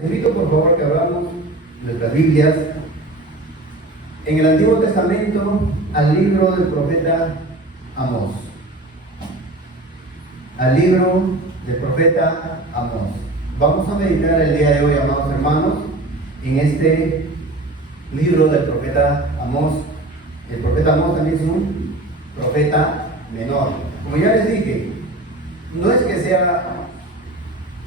les invito por favor que abramos nuestras Biblias en el Antiguo Testamento al libro del profeta Amós. Al libro del profeta Amós. Vamos a meditar el día de hoy, amados hermanos, en este libro del profeta Amós. El profeta Amós también es un profeta menor. Como ya les dije, no es que sea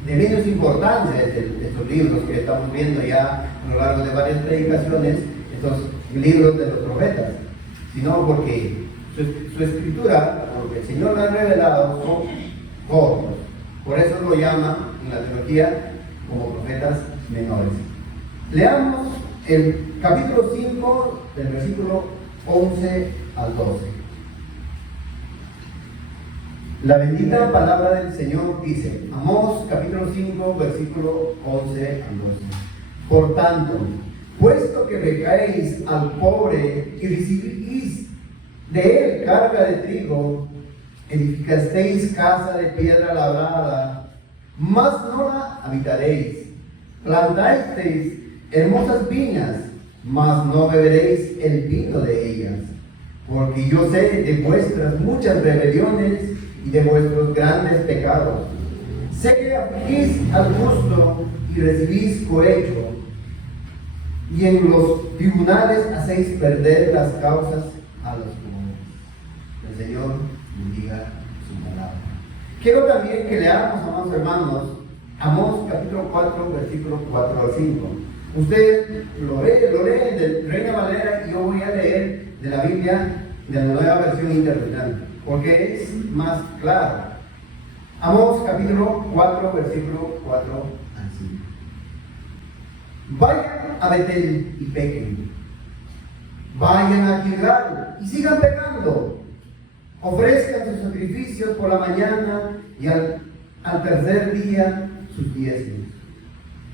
de menos importancia estos libros que estamos viendo ya a lo largo de varias predicaciones, estos libros de los profetas, sino porque su escritura, porque el Señor la ha revelado, son cortos. Por eso lo llama en la teología como profetas menores. Leamos el capítulo 5 del versículo 11 al 12. La bendita palabra del Señor dice, Amós capítulo 5 versículo 11 al 12. Por tanto, puesto que recaéis al pobre y recibís de él carga de trigo, edificasteis casa de piedra labrada, mas no la habitaréis. Plantasteis hermosas viñas, mas no beberéis el vino de ellas. Porque yo sé de vuestras muchas rebeliones y de vuestros grandes pecados. Sé que afligís al justo y recibís cohecho, y en los tribunales hacéis perder las causas a los pobres. El Señor bendiga su palabra. Quiero también que leamos, amados hermanos, Amós capítulo 4, versículos 4 al 5. Usted lo lee de Reina Valera y yo voy a leer de la Biblia de la Nueva Versión Interpretante, porque es más claro. Amós capítulo 4, versículo 4 al 5. Vayan a Betel y pequen. Vayan a Gilgal y sigan pecando. Ofrezcan sus sacrificios por la mañana y al tercer día sus diezmos.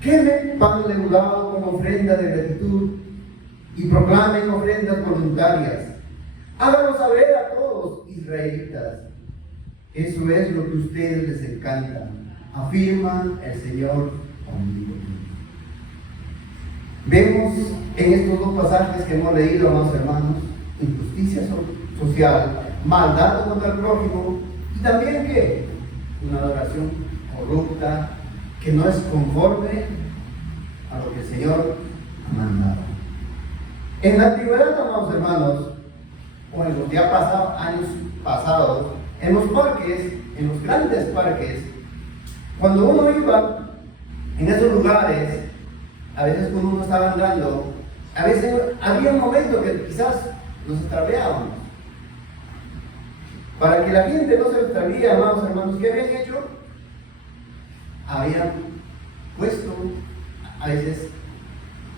Quemen pan leudado como ofrenda de gratitud y proclamen ofrendas voluntarias. Háganlo saber a todos israelitas. Eso es lo que a ustedes les encanta, afirma el Señor omnipotente. Vemos en estos dos pasajes que hemos leído, amados hermanos, injusticia social, maldad contra el prójimo y también que una adoración corrupta que no es conforme a lo que el Señor ha mandado. En la antigüedad, amados hermanos, o en los ya años pasados, en los parques, en los grandes parques, cuando uno iba en esos lugares, a veces cuando uno estaba andando, a veces había un momento que quizás nos extraviábamos. Para que la gente no se extravíe, amados hermanos, ¿qué habían hecho? Habían puesto a veces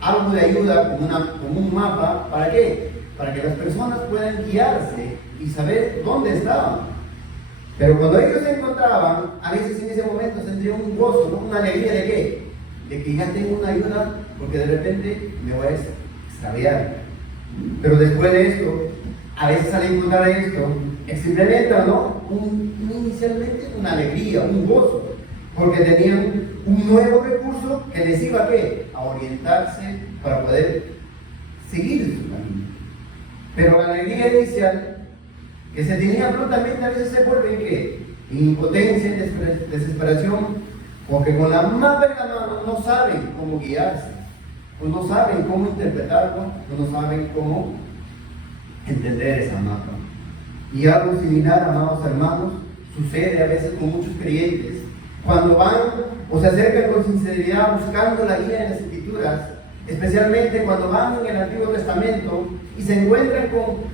algo de ayuda como un mapa. ¿Para qué? Para que las personas puedan guiarse y saber dónde estaban. Pero cuando ellos se encontraban, a veces en ese momento sentían un gozo, ¿no? Una alegría de qué? De que ya tengo una ayuda, porque de repente me voy a extraviar. Pero después de esto, a veces al encontrar esto, experimenta, ¿no? Inicialmente una alegría, un gozo, porque tenían un nuevo recurso que les iba a ¿qué? A orientarse para poder seguir su camino. Pero la alegría inicial que se tenía prontamente a veces se vuelve en ¿qué? En impotencia, en desesperación, porque con la mapa en la mano no saben cómo guiarse, o no saben cómo interpretarlo, o no saben cómo entender esa mapa. Y algo similar, amados hermanos, sucede a veces con muchos creyentes. Cuando van o se acercan con sinceridad buscando la guía en las Escrituras, especialmente cuando van en el Antiguo Testamento y se encuentran con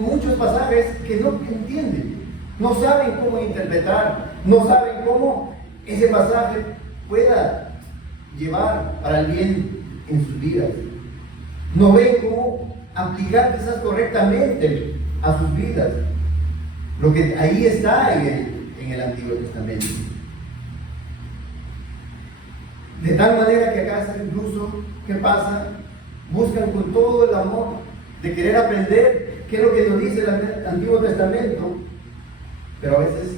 muchos pasajes que no entienden, no saben cómo interpretar, no saben cómo ese pasaje pueda llevar para el bien en sus vidas. No ven cómo aplicar quizás correctamente a sus vidas lo que ahí está en el Antiguo Testamento. De tal manera que acá incluso, ¿qué pasa? Buscan con todo el amor de querer aprender qué es lo que nos dice el Antiguo Testamento, pero a veces,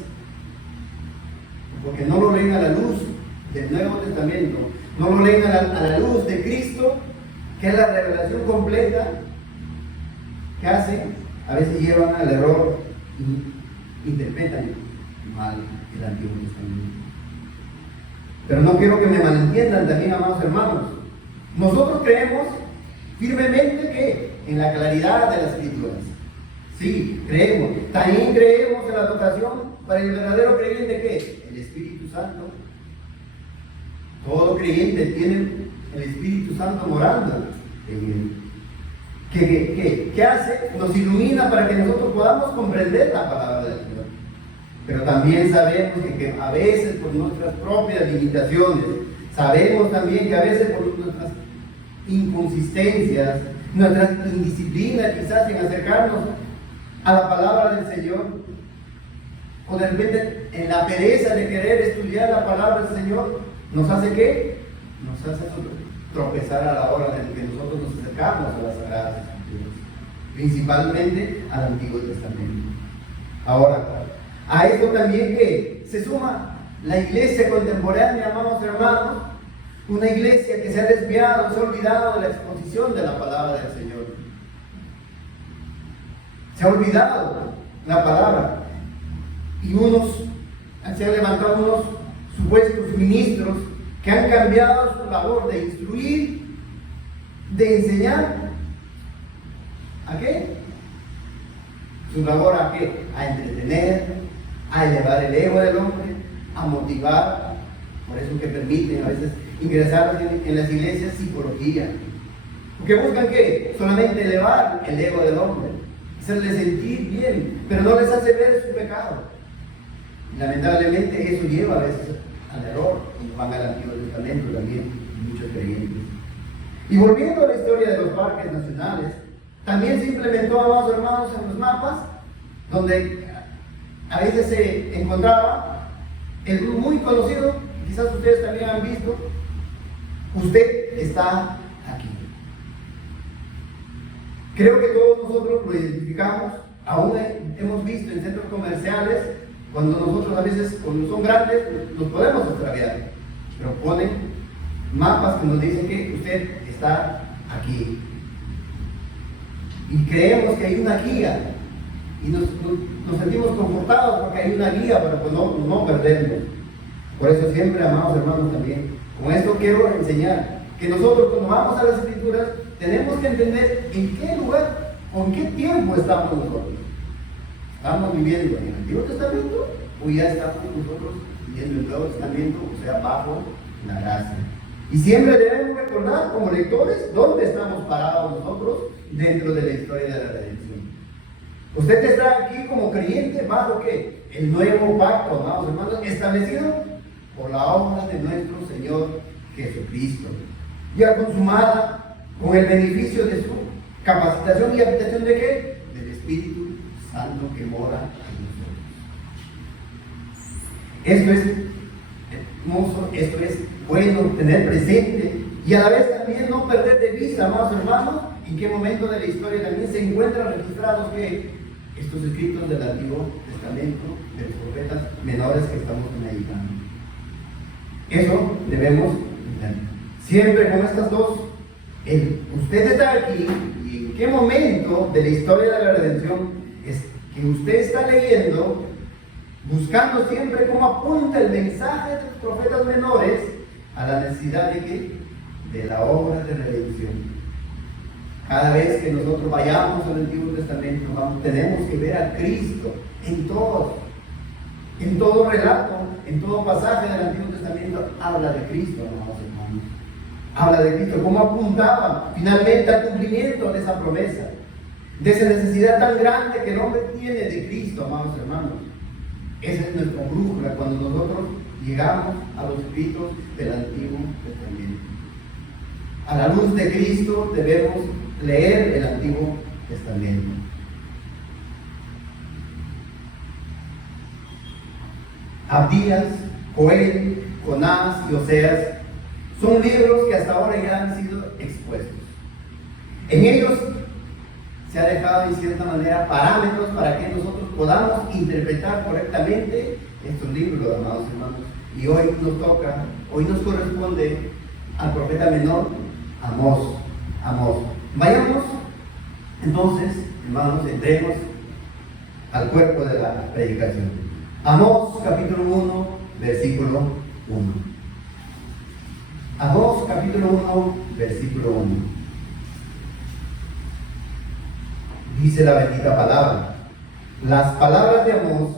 porque no lo ven a la luz del Nuevo Testamento no lo leen a la luz de Cristo, que es la revelación completa, ¿qué hacen? A veces llevan al error y interpretan mal el Antiguo Testamento. Pero no quiero que me malentiendan también, amados hermanos. Nosotros creemos firmemente que en la claridad de las Escrituras. Sí, creemos. También creemos en la dotación para el verdadero creyente, ¿qué? El Espíritu Santo. Todo creyente tiene el Espíritu Santo morando en él. ¿Qué hace? Nos ilumina para que nosotros podamos comprender la palabra del Señor. Pero también sabemos que a veces por nuestras propias limitaciones, sabemos también que a veces por nuestras inconsistencias, nuestras indisciplinas quizás en acercarnos a la palabra del Señor, o de repente en la pereza de querer estudiar la palabra del Señor, ¿nos hace qué? Nos hace tropezar a la hora de que nosotros nos acercamos a las Sagradas Escrituras, principalmente al Antiguo Testamento. Ahora, a esto también que se suma la iglesia contemporánea, amados hermanos, una iglesia que se ha desviado, se ha olvidado de la exposición de la palabra del Señor. Se ha olvidado la palabra. Y se han levantado unos supuestos ministros que han cambiado su labor de instruir, de enseñar. ¿A qué? Su labor ¿a qué? A entretener, a elevar el ego del hombre, a motivar. Por eso que permiten a veces ingresar en las iglesias psicología. Porque buscan ¿qué? Solamente elevar el ego del hombre, hacerle sentir bien, pero no les hace ver su pecado. Y lamentablemente eso lleva a veces al error, y van al Antiguo Testamento también, muchos creyentes. Y volviendo a la historia de los parques nacionales, también se implementó, amados hermanos, en los mapas, donde a veces se encontraba el muy conocido, quizás ustedes también han visto, usted está aquí. Creo que todos nosotros lo identificamos, aún hemos visto en centros comerciales, cuando nosotros a veces, cuando son grandes, nos podemos extraviar, pero ponen mapas que nos dicen que usted está aquí. Y creemos que hay una guía, y nos sentimos confortados porque hay una guía para no perdernos. Por eso siempre, amados hermanos, también, con esto quiero enseñar que nosotros cuando vamos a las Escrituras tenemos que entender en qué lugar o en qué tiempo estamos nosotros. ¿Estamos viviendo en el Antiguo Testamento o ya estamos nosotros viviendo el Nuevo Testamento, o sea, bajo la gracia? Y siempre debemos recordar como lectores dónde estamos parados nosotros dentro de la historia de la redención. Usted está aquí como creyente bajo ¿qué? El nuevo pacto, amados hermanos, establecido por la obra de nuestro Señor Jesucristo, ya consumada con el beneficio de su capacitación y habitación de ¿qué? Del Espíritu Santo que mora en nosotros. Esto es hermoso, esto es bueno tener presente y a la vez también no perder de vista, amados hermanos, en qué momento de la historia también se encuentran registrados que estos escritos del Antiguo Testamento, de los profetas menores que estamos meditando. Eso debemos entender. Siempre con estas dos, usted está aquí y en qué momento de la historia de la redención es que usted está leyendo, buscando siempre cómo apunta el mensaje de los profetas menores a la necesidad de ¿qué? De la obra de redención. Cada vez que nosotros vayamos al Antiguo Testamento, tenemos que ver a Cristo en todo relato, en todo pasaje del Antiguo Testamento, habla de Cristo, amados hermanos. Habla de Cristo, cómo apuntaba finalmente al cumplimiento de esa promesa, de esa necesidad tan grande que el hombre tiene de Cristo, amados hermanos. Esa es nuestra brújula cuando nosotros llegamos a los escritos del Antiguo Testamento. A la luz de Cristo debemos leer el Antiguo Testamento. Abdías, Joel, Jonás y Oseas son libros que hasta ahora ya han sido expuestos. En ellos se ha dejado en cierta manera parámetros para que nosotros podamos interpretar correctamente estos libros, amados hermanos, Y hoy nos toca, hoy nos corresponde al profeta menor, Amós. Vayamos entonces, hermanos, entremos al cuerpo de la predicación. Amós capítulo 1, versículo 1. Amós capítulo 1, versículo 1. Dice la bendita palabra. Las palabras de Amós,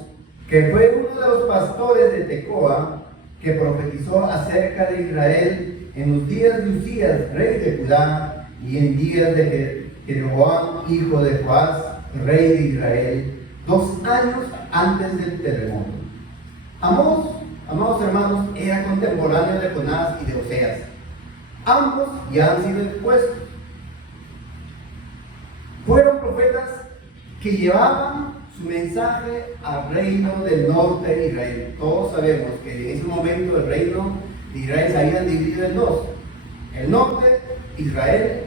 que fue uno de los pastores de Tecoa, que profetizó acerca de Israel en los días de Usías, rey de Judá, y en días de Jeroboam, hijo de Joás, rey de Israel, 2 años antes del terremoto. Amós, amados hermanos, era contemporáneo de Jonás y de Oseas. Ambos ya han sido expuestos. Fueron profetas que llevaban su mensaje al reino del norte de Israel. Todos sabemos que en ese momento el reino de Israel se había dividido en dos: el norte, Israel,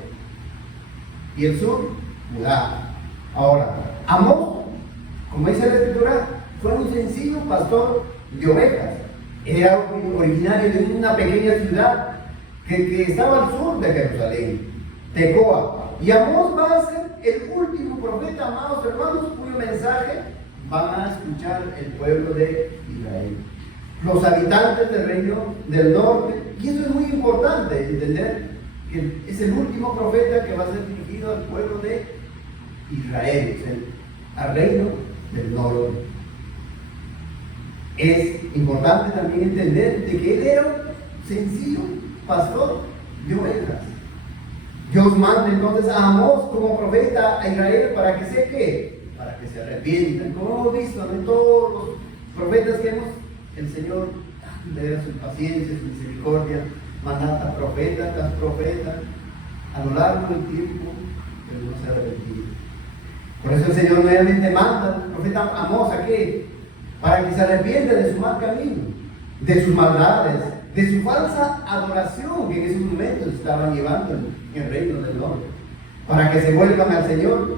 y el sur, Judá. Ahora, Amós, como dice la escritura, fue un sencillo pastor de ovejas. Era originario de una pequeña ciudad que estaba al sur de Jerusalén, Tecoa. Y Amós va a ser el último profeta, amados hermanos, cuyo mensaje van a escuchar el pueblo de Israel, los habitantes del reino del norte. Y eso es muy importante, entender que es el último profeta que va a ser dirigido al pueblo de Israel, al reino del norte. Es importante también entender de que él era un sencillo pastor de ovejas. Dios manda entonces a Amós como profeta a Israel para que se ¿qué? Para que se arrepientan. Como hemos visto, ¿no? En todos los profetas que hemos, el Señor le da su paciencia, su misericordia, manda a profeta tras profeta a lo largo del tiempo, pero no se ha arrepentido. Por eso el Señor nuevamente manda al profeta Amós a ¿qué? Para que se arrepienta de su mal camino, de sus maldades, de su falsa adoración que en esos momentos estaban llevando en el reino del norte, para que se vuelvan al Señor.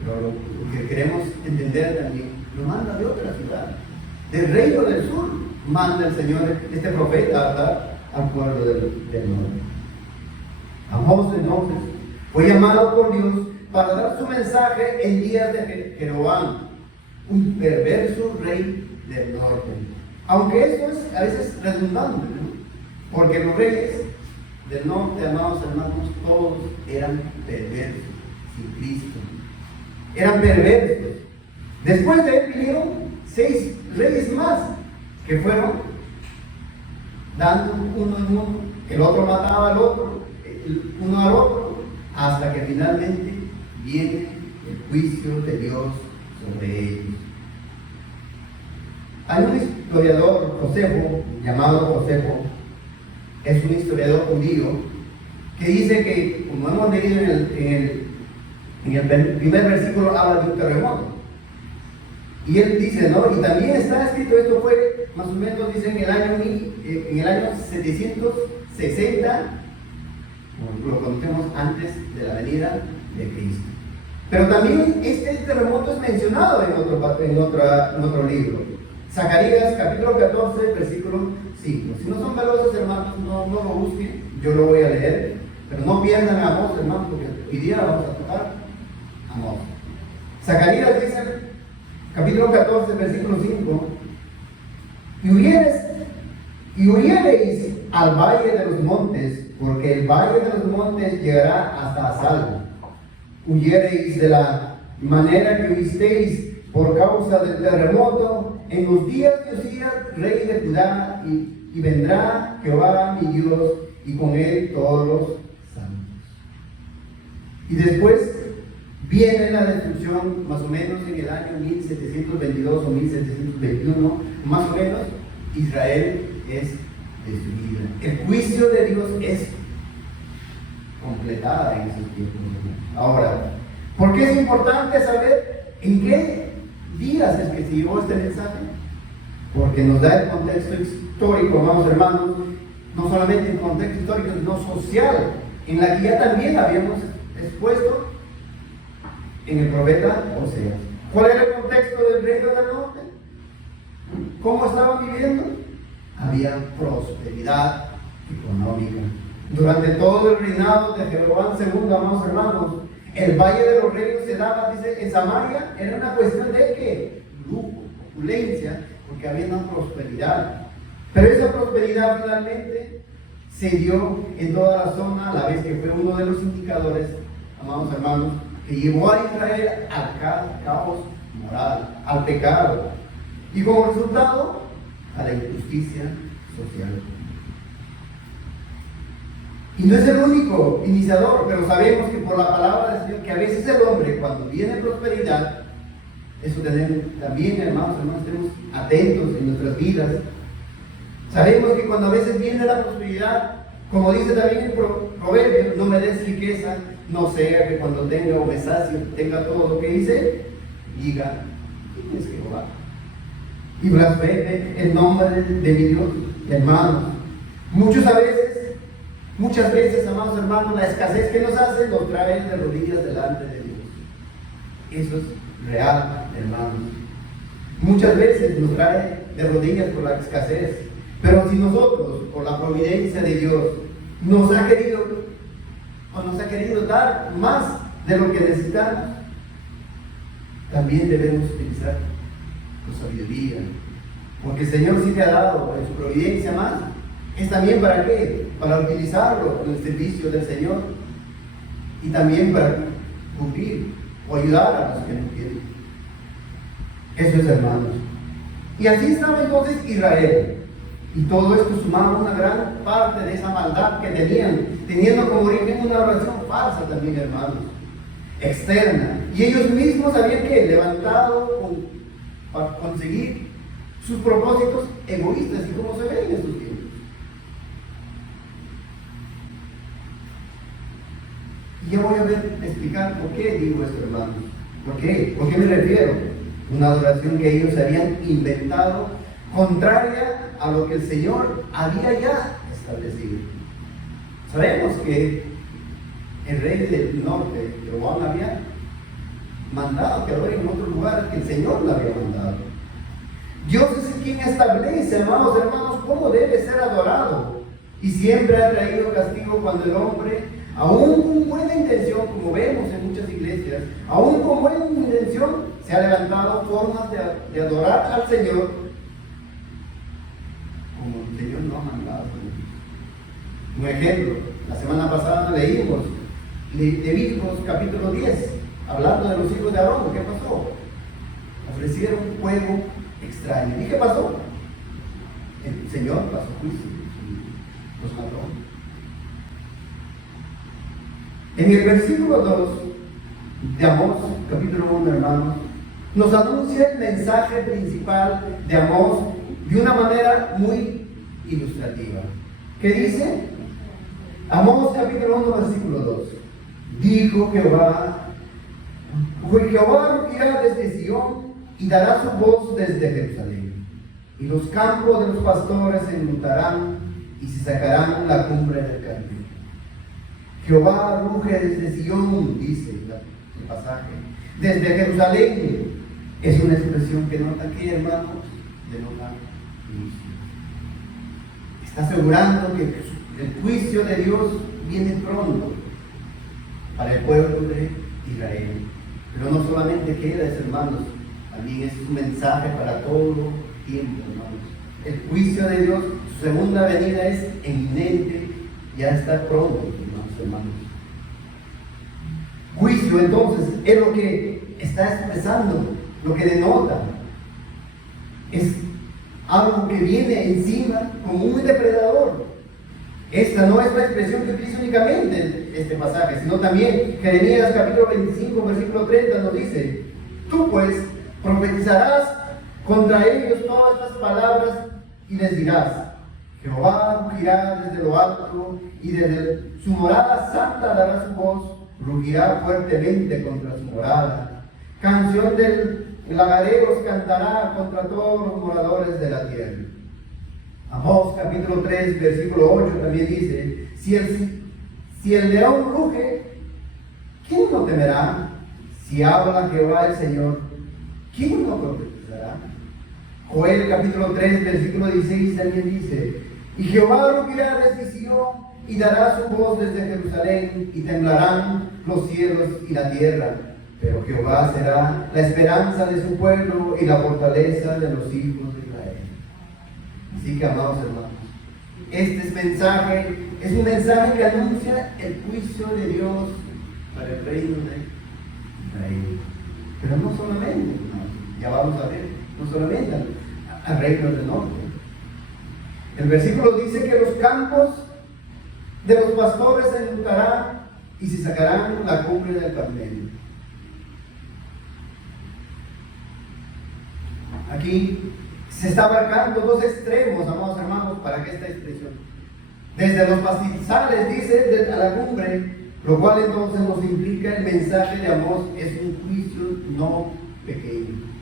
Pero lo que queremos entender también, lo manda de otra ciudad, del reino del sur, manda el Señor, este profeta, al pueblo del norte. Amós entonces fue llamado por Dios para dar su mensaje en días de Jeroboam, un perverso rey del norte. Aunque esto es a veces redundante, ¿no? Porque los reyes del norte, amados hermanos, todos eran perversos, sin Cristo. Eran perversos. Después de él vinieron 6 reyes más que fueron dando uno en uno. El otro mataba al otro, uno al otro, hasta que finalmente viene el juicio de Dios sobre ellos. Hay un historiador, Josefo, llamado Josefo, es un historiador judío, que dice que, como hemos leído en el primer versículo, habla de un terremoto. Y él dice, ¿no? Y también está escrito, esto fue más o menos, dice, en el año 760, como lo conocemos antes de la venida de Cristo. Pero también este terremoto es mencionado en otro libro. Zacarías capítulo 14, versículo 5. Si no son veloces, hermanos, no lo busquen, yo lo voy a leer, pero no pierdan a Amós, hermanos, porque hoy día vamos a tocar Amós. Zacarías dice, capítulo 14, versículo 5, y huyereis al valle de los montes, porque el valle de los montes llegará hasta Asal. Huyereis de la manera que huisteis por causa del terremoto en los días de Usías, rey de Judá, y vendrá Jehová mi Dios, y con él todos los santos. Y después viene la destrucción, más o menos en el año 1722 o 1721, más o menos, Israel es destruida. El juicio de Dios es completada en esos tiempos. Ahora, ¿por qué es importante saber en qué días es que se llevó este mensaje? Porque nos da el contexto histórico, amados hermanos, no solamente el contexto histórico, sino social, en la que ya también habíamos expuesto en el profeta Oseas. ¿Cuál era el contexto del reino del norte? ¿cómo estaban viviendo? Había prosperidad económica. Durante todo el reinado de Jeroboam II, amados hermanos, el Valle de los Reyes se daba, dice, en Samaria era una cuestión de ¿qué? Lujo, opulencia, porque había una prosperidad. Pero esa prosperidad finalmente se dio en toda la zona, a la vez que fue uno de los indicadores, amados hermanos, que llevó a Israel al caos moral, al pecado, y como resultado, a la injusticia social. Y no es el único iniciador, pero sabemos que por la palabra del Señor, que a veces el hombre, cuando viene prosperidad, eso tenemos también, hermanos, estemos atentos en nuestras vidas. Sabemos que cuando a veces viene la prosperidad, como dice también el proverbio, no me des riqueza, no sea que cuando tenga o me sacie, tenga todo lo que dice, diga, ¿quién es Jehová? Y blasfeme el nombre de mi Dios, hermanos. Muchas veces, amados hermanos, la escasez que nos hace nos trae de rodillas delante de Dios. Eso es real, hermanos. Muchas veces nos trae de rodillas por la escasez. Pero si nosotros, por la providencia de Dios, nos ha querido dar más de lo que necesitamos, también debemos utilizar con sabiduría. Porque el Señor sí te ha dado en su providencia más. ¿Es también para qué? Para utilizarlo en el servicio del Señor. Y también para cumplir o ayudar a los que no quieren. Eso es, hermanos. Y así estaba entonces Israel. Y todo esto sumaba una gran parte de esa maldad que tenían, teniendo como origen una oración falsa también, hermanos, externa. Y ellos mismos habían que levantado para conseguir sus propósitos egoístas, y como se ve en estos tiempos. Y ya voy a explicar por qué digo esto, hermanos. ¿Por qué? ¿Por qué me refiero? Una adoración que ellos habían inventado, contraria a lo que el Señor había ya establecido. Sabemos que el rey del norte, Jeroboam, había mandado que adoren en otro lugar que el Señor le había mandado. Dios es quien establece, amados hermanos, cómo debe ser adorado. Y siempre ha traído castigo cuando el hombre, aún con buena intención, como vemos en muchas iglesias, aún con buena intención, se ha levantado formas de adorar al Señor como el Señor no ha mandado. Un ejemplo, la semana pasada leímos Levíticos capítulo 10, hablando de los hijos de Aarón. ¿Qué pasó? Ofrecieron fuego extraño. ¿Y qué pasó? El Señor pasó juicio, los mató. En el versículo 2 de Amós, capítulo 1, hermanos, nos anuncia el mensaje principal de Amós de una manera muy ilustrativa. ¿Qué dice? Amós capítulo 1, versículo 2. Dijo Jehová rugirá desde Sión y dará su voz desde Jerusalén. Y los campos de los pastores se enlutarán y se sacarán la cumbre del Carmelo. Jehová ruge desde Sión, dice el pasaje. Desde Jerusalén. Es una expresión que nota aquí, hermanos, denota juicio. Está asegurando que el juicio de Dios viene pronto para el pueblo de Israel. Pero no solamente queda eso, hermanos, también es un mensaje para todo tiempo, hermanos. El juicio de Dios, su segunda venida es eminente, ya está pronto, hermanos. Juicio, entonces, es lo que está expresando, lo que denota. Es algo que viene encima como un depredador. Esta no es la expresión que utiliza únicamente este pasaje, sino también Jeremías capítulo 25, versículo 30 nos dice: tú pues profetizarás contra ellos todas estas palabras y les dirás: Jehová rugirá desde lo alto y desde su morada santa dará su voz, rugirá fuertemente contra su morada. Canción del lagareros cantará contra todos los moradores de la tierra. Amós capítulo 3, versículo 8 también dice: si el león ruge, ¿quién no temerá? Si habla Jehová el Señor, ¿quién no profetizará? Joel capítulo 3, versículo 16 también dice: y Jehová rugirá desde Sion y dará su voz desde Jerusalén, y temblarán los cielos y la tierra. Pero Jehová será la esperanza de su pueblo y la fortaleza de los hijos de Israel. Así que, amados hermanos, este mensaje es un mensaje que anuncia el juicio de Dios para el reino de Israel. Pero no solamente, ya vamos a ver, no solamente al reino del norte. El versículo dice que los campos de los pastores se enlutarán y se sacarán la cumbre del Carmelo. Aquí se está marcando dos extremos, amados hermanos, para que esta expresión. Desde los pastizales, dice, a la cumbre, lo cual entonces nos implica el mensaje de Amós es un juicio no pequeño.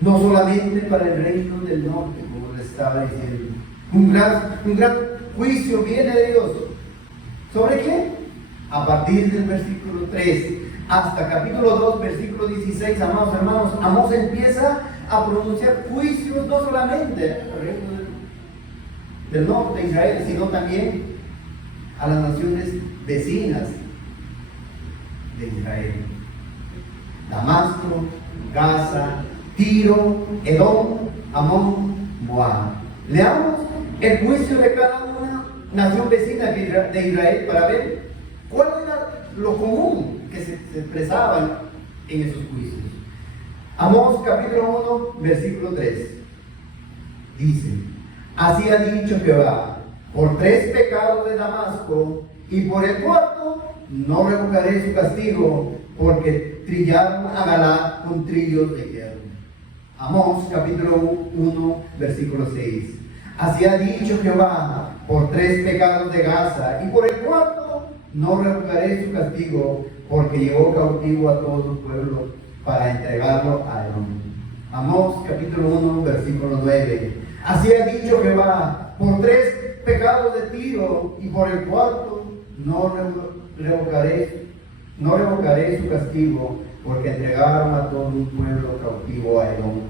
No solamente para el reino del norte, como les estaba diciendo. Un gran juicio viene de Dios. ¿Sobre qué? A partir del versículo 3 hasta capítulo 2, versículo 16, amados hermanos, Amós empieza a pronunciar juicios no solamente al reino del norte de Israel, sino también a las naciones vecinas de Israel: Damasco, Gaza, Tiro, Edom, Amón, Moab. Leamos el juicio de cada una nación vecina de Israel para ver cuál era lo común que se expresaba en esos juicios. Amós capítulo 1, versículo 3 dice: así ha dicho Jehová, por 3 pecados de Damasco y por el cuarto no revocaré su castigo, porque trillaron a Galaad con trillos de hierro. Amós capítulo 1, versículo 6. Así ha dicho Jehová, por 3 pecados de Gaza y por el cuarto no revocaré su castigo, porque llevó cautivo a todo el pueblo para entregarlo a Edom. Amós capítulo 1, versículo 9. Así ha dicho Jehová, por 3 pecados de Tiro y por el cuarto no revocaré su castigo, porque entregaron a todo un pueblo cautivo a Edom,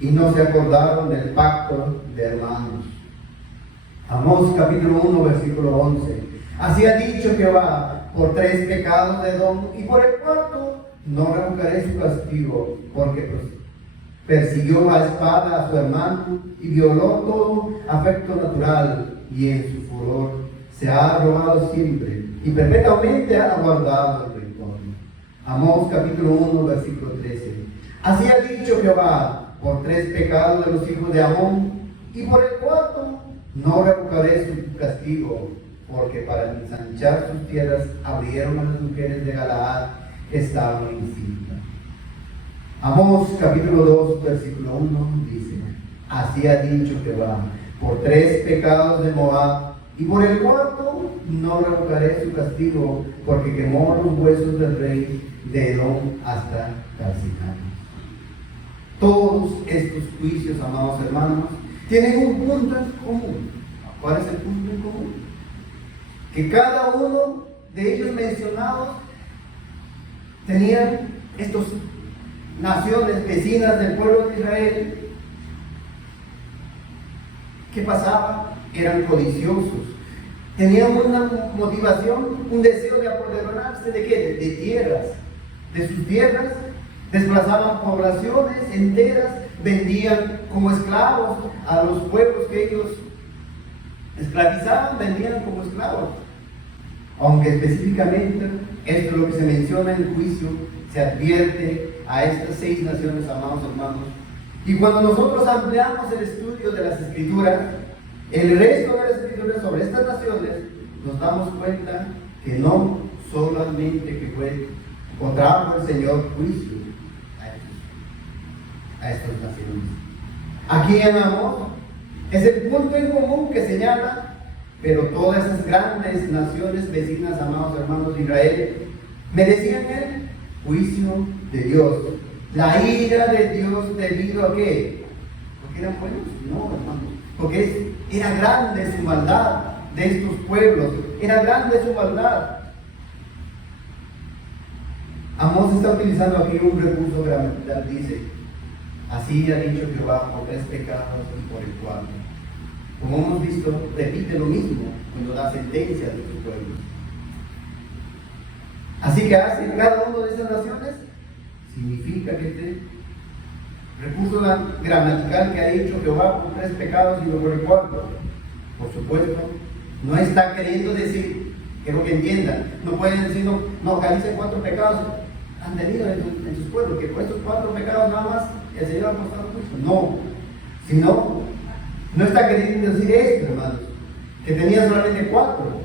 y no se acordaron del pacto de hermanos. Amós capítulo 1, versículo 11. Así ha dicho Jehová, por 3 pecados de Edom y por el cuarto no revocaré su castigo, porque persiguió a espada a su hermano y violó todo afecto natural, y en su furor se ha robado siempre y perpetuamente ha guardado el rincón. Amós capítulo 1, versículo 13. Así ha dicho Jehová, por 3 pecados de los hijos de Amón y por el cuarto no revocaré su castigo, porque para ensanchar sus tierras abrieron a las mujeres de Galaad que estaban encintas. Amós capítulo 2, versículo 1 dice: así ha dicho Jehová, por 3 pecados de Moab y por el cuarto no revocaré su castigo, porque quemó los huesos del rey de Edom hasta calcinar. Todos estos juicios, amados hermanos, tienen un punto en común. ¿Cuál es el punto en común? Que cada uno de ellos mencionados tenían estas naciones vecinas del pueblo de Israel. ¿Qué pasaba? Eran codiciosos. Tenían una motivación, un deseo de apoderarse de ¿qué? De tierras, de sus tierras. Desplazaban poblaciones enteras, vendían como esclavos a los pueblos que ellos esclavizaban, vendían como esclavos. Aunque específicamente, esto es lo que se menciona en el juicio, se advierte a estas 6 naciones, amados hermanos. Y cuando nosotros ampliamos el estudio de las Escrituras, el resto de las Escrituras sobre estas naciones, nos damos cuenta que no solamente que fue o trajo el Señor juicio a estas naciones. Aquí en Amós es el punto en común que señala, pero todas esas grandes naciones vecinas, amados hermanos de Israel, merecían el juicio de Dios, la ira de Dios. ¿Debido a qué? ¿Porque eran buenos? No, hermanos, porque era grande su maldad de estos pueblos, era grande su maldad. Amós está utilizando aquí un recurso gramatical, dice: Así ha dicho Jehová por 3 pecados y por el cuarto. Como hemos visto, repite lo mismo cuando da sentencia de sus pueblos. Así que hace cada una de esas naciones, significa que este recurso gramatical que ha dicho Jehová por 3 pecados y por el cuarto, por supuesto, no está queriendo decir, quiero que entiendan, no pueden decir, no, Galicia 4 pecados han tenido en sus pueblos, que por estos 4 pecados nada más el Señor ha costado juicio. No, sino, no está queriendo decir esto, hermanos, que tenía solamente 4,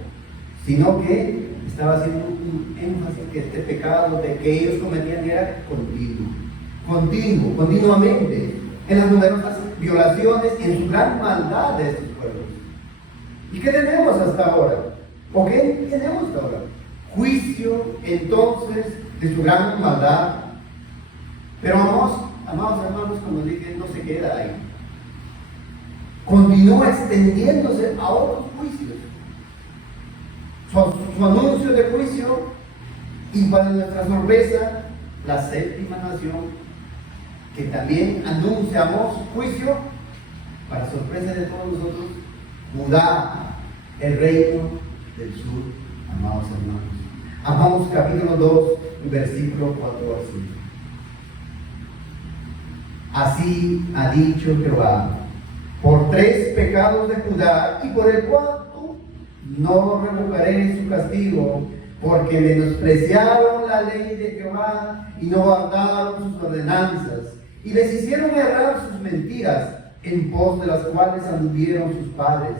sino que estaba haciendo un énfasis que este pecado de que ellos cometían era continuamente, en las numerosas violaciones, en su gran maldad de estos pueblos. ¿Y qué tenemos hasta ahora? ¿O qué tenemos hasta ahora? Juicio, entonces, de su gran maldad. Pero amados hermanos, como dije, no se queda ahí. Continúa extendiéndose a otros juicios. Su anuncio de juicio, y para nuestra sorpresa, la 7ª nación, que también anunciamos juicio, para sorpresa de todos nosotros, Judá, el reino del sur, amados hermanos. Amós capítulo 2, versículo 4 al 5. Así ha dicho Jehová, por 3 pecados de Judá y por el cuarto no revocaré su castigo, porque menospreciaron la ley de Jehová y no guardaron sus ordenanzas, y les hicieron errar sus mentiras, en pos de las cuales anduvieron sus padres.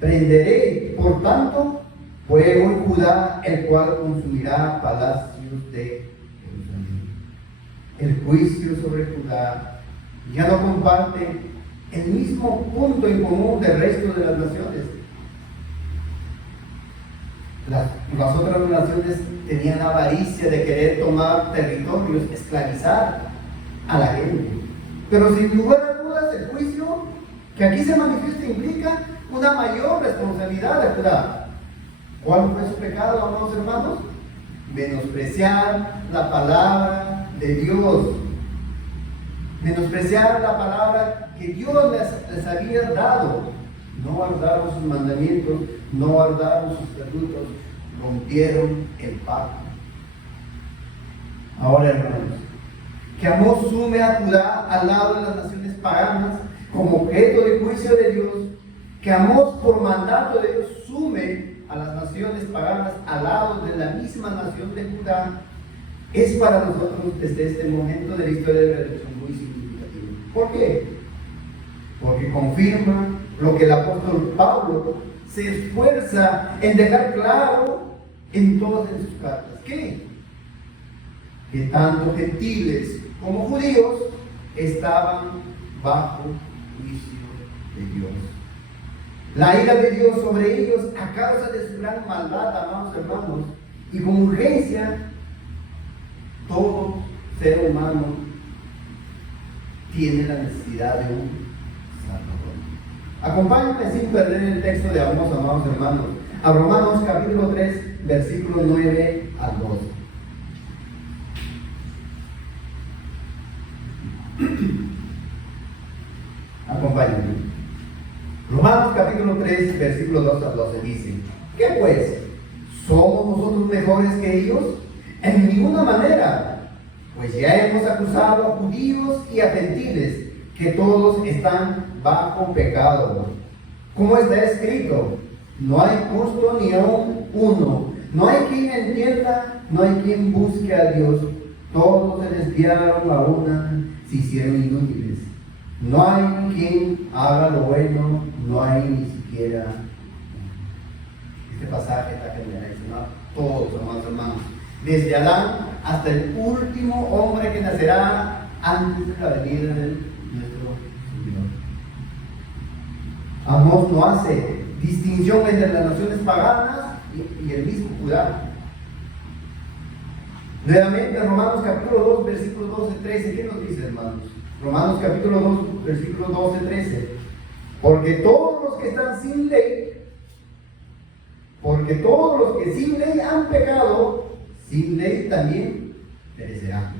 Prenderé, por tanto, fuego en Judá, el cual consumirá palacios de Jerusalén. El juicio sobre Judá ya no comparte el mismo punto en común del resto de las naciones. Las otras naciones tenían avaricia de querer tomar territorios, esclavizar a la gente. Pero sin lugar a dudas, el juicio que aquí se manifiesta implica una mayor responsabilidad de Judá. ¿Cuál fue su pecado, amados hermanos? Menospreciar la palabra de Dios. Menospreciar la palabra que Dios les había dado. No guardaron sus mandamientos, no guardaron sus estatutos, rompieron el pacto. Ahora, hermanos, que Amós sume a Judá al lado de las naciones paganas como objeto de juicio de Dios, que Amós por mandato de Dios sume a las naciones paganas al lado de la misma nación de Judá, es para nosotros desde este momento de la historia de la redención muy significativo. ¿Por qué? Porque confirma lo que el apóstol Pablo se esfuerza en dejar claro en todas sus cartas. ¿Qué? Que tanto gentiles como judíos estaban bajo juicio de Dios. La ira de Dios sobre ellos a causa de su gran maldad, amados hermanos, y con urgencia, todo ser humano tiene la necesidad de un Salvador. Acompáñenme sin perder el texto de Amós, amados hermanos, a Romanos capítulo 3, versículo 9 al 12. Acompáñenme. Romanos capítulo 3, versículo 2 al 12 dice: ¿qué pues? ¿Somos nosotros mejores que ellos? En ninguna manera, pues ya hemos acusado a judíos y a gentiles, que todos están bajo pecado. Como está escrito: no hay justo ni aun uno, no hay quien entienda, no hay quien busque a Dios. Todos se desviaron a una, se hicieron inútiles. No hay quien haga lo bueno, no hay ni siquiera. Este pasaje está generalizado a todos, amados hermanos, desde Adán hasta el último hombre que nacerá antes de la venida de nuestro Señor. Amós no hace distinción entre las naciones paganas y el mismo Judá. Nuevamente, Romanos capítulo 2, versículo 12-13, ¿qué nos dice, hermanos? Romanos capítulo 2, versículo 12-13. Porque todos los que están sin ley, porque todos los que sin ley han pecado, sin ley también perecerán.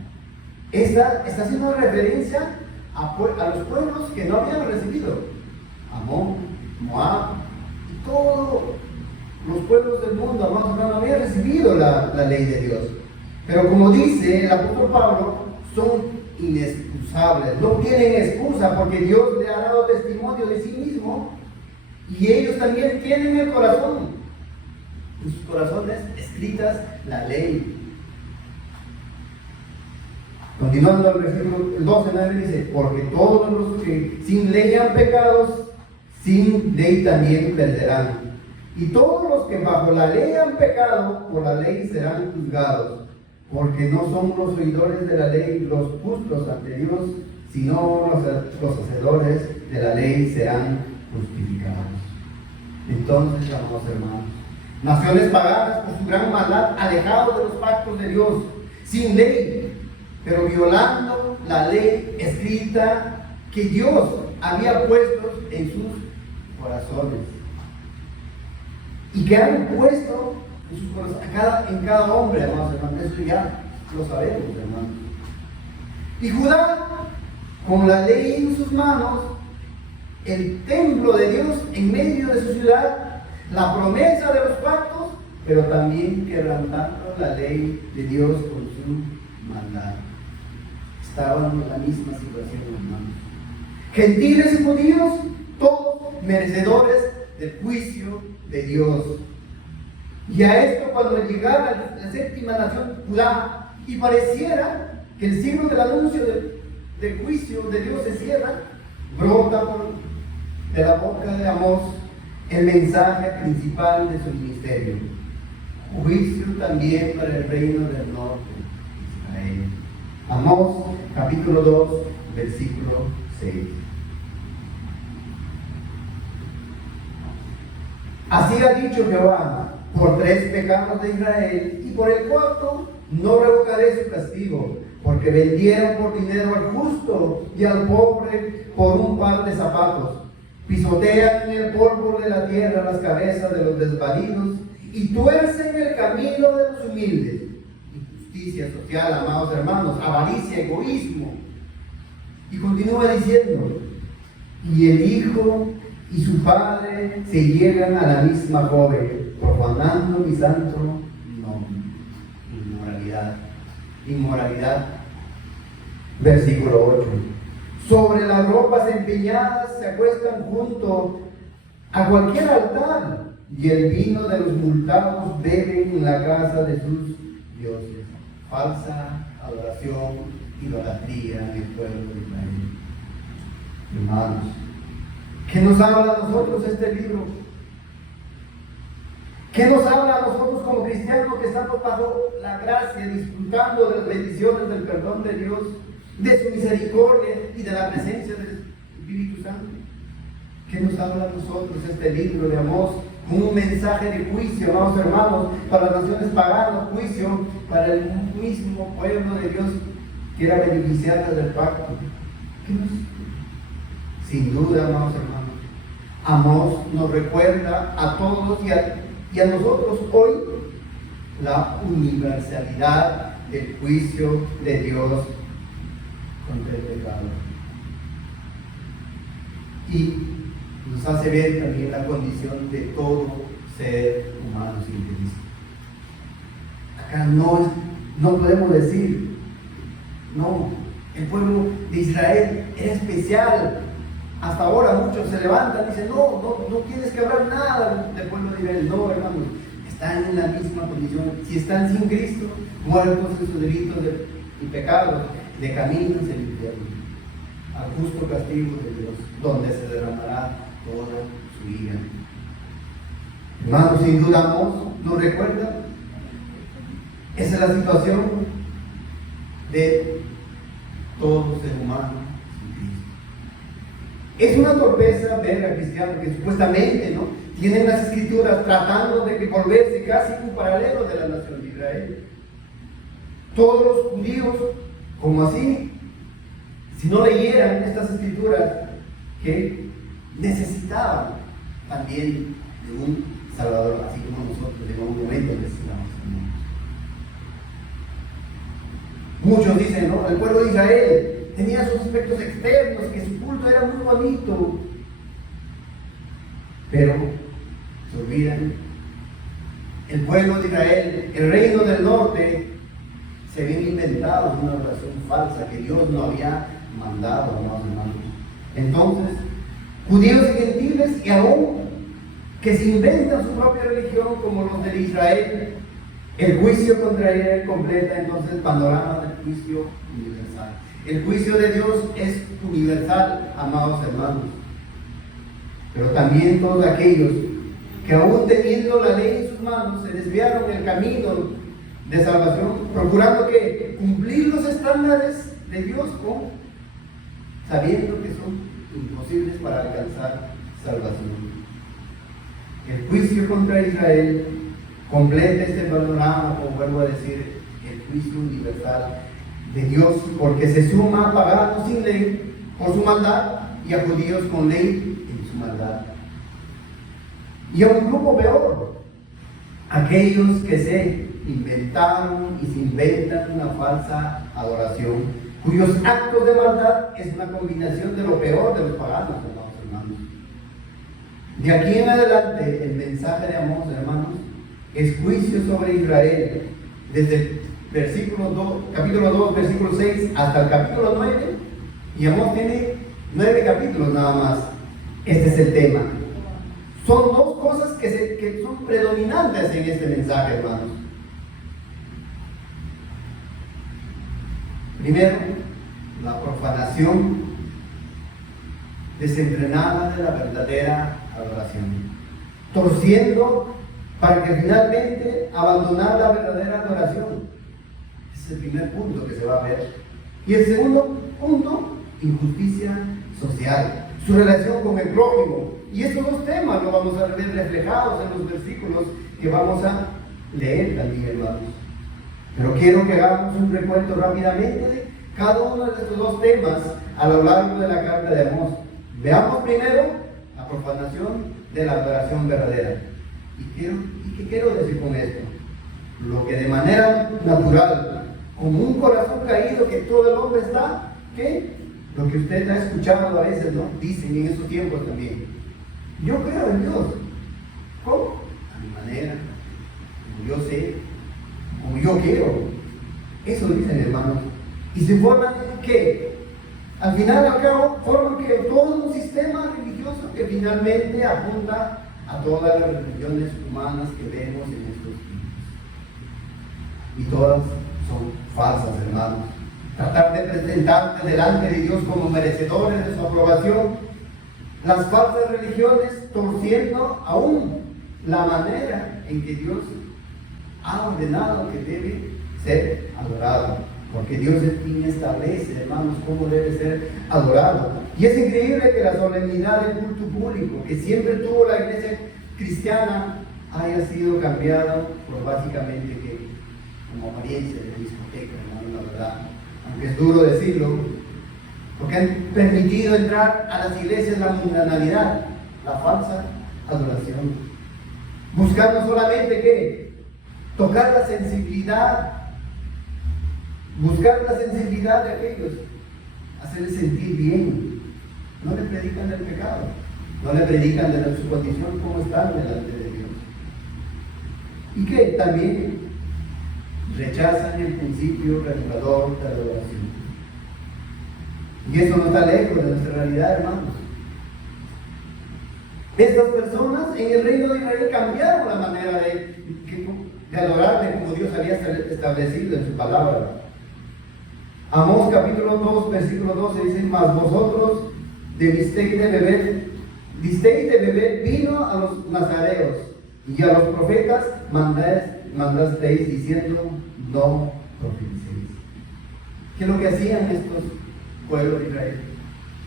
Esta está haciendo referencia a los pueblos que no habían recibido. Amón, Moab, y todos los pueblos del mundo, amados hermanos, habían recibido la ley de Dios. Pero como dice el apóstol Pablo, son inexcusables, no tienen excusa porque Dios le ha dado testimonio de sí mismo y ellos también tienen el corazón, en sus corazones escritas la ley. Continuando el versículo 12:9 dice, porque todos los que sin ley han pecado, sin ley también perderán. Y todos los que bajo la ley han pecado, por la ley serán juzgados. Porque no son los oidores de la ley los justos ante Dios, sino los hacedores de la ley serán justificados. Entonces, amados hermanos, naciones paganas por su gran maldad, alejados de los pactos de Dios, sin ley, pero violando la ley escrita que Dios había puesto en sus corazones. Y que han puesto en sus corazones, en cada hombre, hermanos hermanos. Eso ya lo sabemos, hermanos. Y Judá, con la ley en sus manos, el templo de Dios en medio de su ciudad, la promesa de los pactos, pero también quebrantando la ley de Dios con su maldad. Estaban en la misma situación, hermanos. Gentiles y judíos, todos merecedores del juicio de Dios. Y a esto, cuando llegara la séptima nación, Judá, y pareciera que el siglo del anuncio del juicio de Dios se cierra, brota de la boca de Amós el mensaje principal de su ministerio: juicio también para el reino del norte de Israel. Amós capítulo 2, versículo 6. Así ha dicho Jehová: por 3 pecados de Israel, y por el cuarto no revocaré su castigo, porque vendieron por dinero al justo y al pobre por un par de zapatos. Pisotean en el polvo de la tierra las cabezas de los desvalidos y tuercen el camino de los humildes. Injusticia social, amados hermanos, avaricia, egoísmo. Y continúa diciendo: y el hijo y su padre se llegan a la misma joven, profanando mi santo nombre. Inmoralidad. Versículo 8. Sobre las ropas empeñadas se acuestan junto a cualquier altar, y el vino de los multados beben en la casa de sus dioses. Falsa adoración, idolatría en el pueblo de Israel. Hermanos, ¿qué nos habla a nosotros este libro? ¿Qué nos habla a nosotros como cristianos que estamos bajo la gracia, disfrutando de las bendiciones del perdón de Dios, de su misericordia y de la presencia del Espíritu Santo? ¿Qué nos habla a nosotros este libro de Amós? Un mensaje de juicio, amados hermanos, para las naciones paganas, juicio para el mismo pueblo de Dios que era beneficiario del pacto. Sin duda, amados hermanos, Amós nos recuerda a todos y a nosotros hoy la universalidad del juicio de Dios contra el pecado. Y nos hace ver también la condición de todo ser humano sin Cristo. Acá no podemos decir, no, el pueblo de Israel era especial. Hasta ahora muchos se levantan y dicen: no tienes que hablar nada del pueblo de Israel. No, hermanos, están en la misma condición. Si están sin Cristo, muertos en sus delitos y pecados, de camino hacia el infierno, al justo castigo de Dios, donde se derramará toda su ira. Hermanos, sin duda Amós nos recuerda, esa es la situación de todo ser humano sin Cristo. Es una torpeza ver a cristianos que supuestamente tienen las escrituras tratando de volverse casi un paralelo de la nación de Israel. Todos los judíos, como así, si no leyeran estas escrituras, que necesitaban también de un Salvador, así como nosotros en un momento necesitamos. Muchos dicen: el pueblo de Israel tenía sus aspectos externos, que su culto era muy bonito, pero se olvidan. El pueblo de Israel, el reino del norte, se habían inventado una oración falsa que Dios no había mandado, hermanos. Entonces, judíos y gentiles, y aún que se inventan su propia religión como los de Israel, el juicio contra Israel completa entonces el panorama del juicio universal. El juicio de Dios es universal, amados hermanos. Pero también todos aquellos que aún teniendo la ley en sus manos se desviaron del camino de salvación, procurando que cumplir los estándares de Dios, sabiendo que son imposibles para alcanzar salvación. El juicio contra Israel completa este panorama, como vuelvo a decir, el juicio universal de Dios, porque se suma a paganos sin ley por su maldad y a judíos con ley en su maldad. Y a un grupo peor, aquellos que se inventaron y se inventan una falsa adoración, cuyos actos de maldad es una combinación de lo peor de los paganos, hermanos. De aquí en adelante, el mensaje de Amós, hermanos, es juicio sobre Israel, desde el capítulo 2, versículo 6 hasta el capítulo 9, y Amós tiene 9 capítulos nada más. Este es el tema. Son dos cosas que son predominantes en este mensaje, hermanos. Primero, la profanación desenfrenada de la verdadera adoración, torciendo para que finalmente abandonar la verdadera adoración. Ese es el primer punto que se va a ver. Y el segundo punto, injusticia social, su relación con el prójimo. Y estos dos temas los vamos a ver reflejados en los versículos que vamos a leer también, hermanos. Pero quiero que hagamos un recuento rápidamente de cada uno de estos dos temas a lo largo de la carta de Amós. Veamos primero la profanación de la adoración verdadera. ¿Y qué quiero decir con esto? Lo que de manera natural, como un corazón caído que todo el hombre está, ¿qué? Lo que usted ha escuchado a veces, ¿no? Dicen en esos tiempos también. Yo creo en Dios. ¿Cómo? A mi manera, como yo sé, como yo quiero. Eso dicen, hermanos. Y se forman, ¿qué? Al final, al cabo, forman que todo un sistema religioso que finalmente apunta a todas las religiones humanas que vemos en estos tiempos. Y todas son falsas, hermanos. Tratar de presentarte delante de Dios como merecedores de su aprobación. Las falsas religiones torciendo aún la manera en que Dios ha ordenado que debe ser adorado. Porque Dios es quien establece, hermanos, cómo debe ser adorado. Y es increíble que la solemnidad del culto público que siempre tuvo la iglesia cristiana haya sido cambiada por básicamente que como apariencia de discoteca, hermano, la verdad. Aunque es duro decirlo, porque han permitido entrar a las iglesias la mundanalidad, la falsa adoración, buscando solamente ¿qué? Tocar la sensibilidad, buscar la sensibilidad de aquellos, hacerles sentir bien. No le predican del pecado, no le predican de su condición, cómo están delante de Dios. Y que también rechazan el principio regulador de la adoración. Y eso no está lejos de nuestra realidad, hermanos. Estas personas en el reino de Israel cambiaron la manera de adorarle como Dios había establecido en su palabra. Amós capítulo 2, versículo 12 dice: mas vosotros disteis de beber vino a los nazareos, y a los profetas mandasteis diciendo: no profeticéis. ¿Qué es lo que hacían estos pueblos de Israel?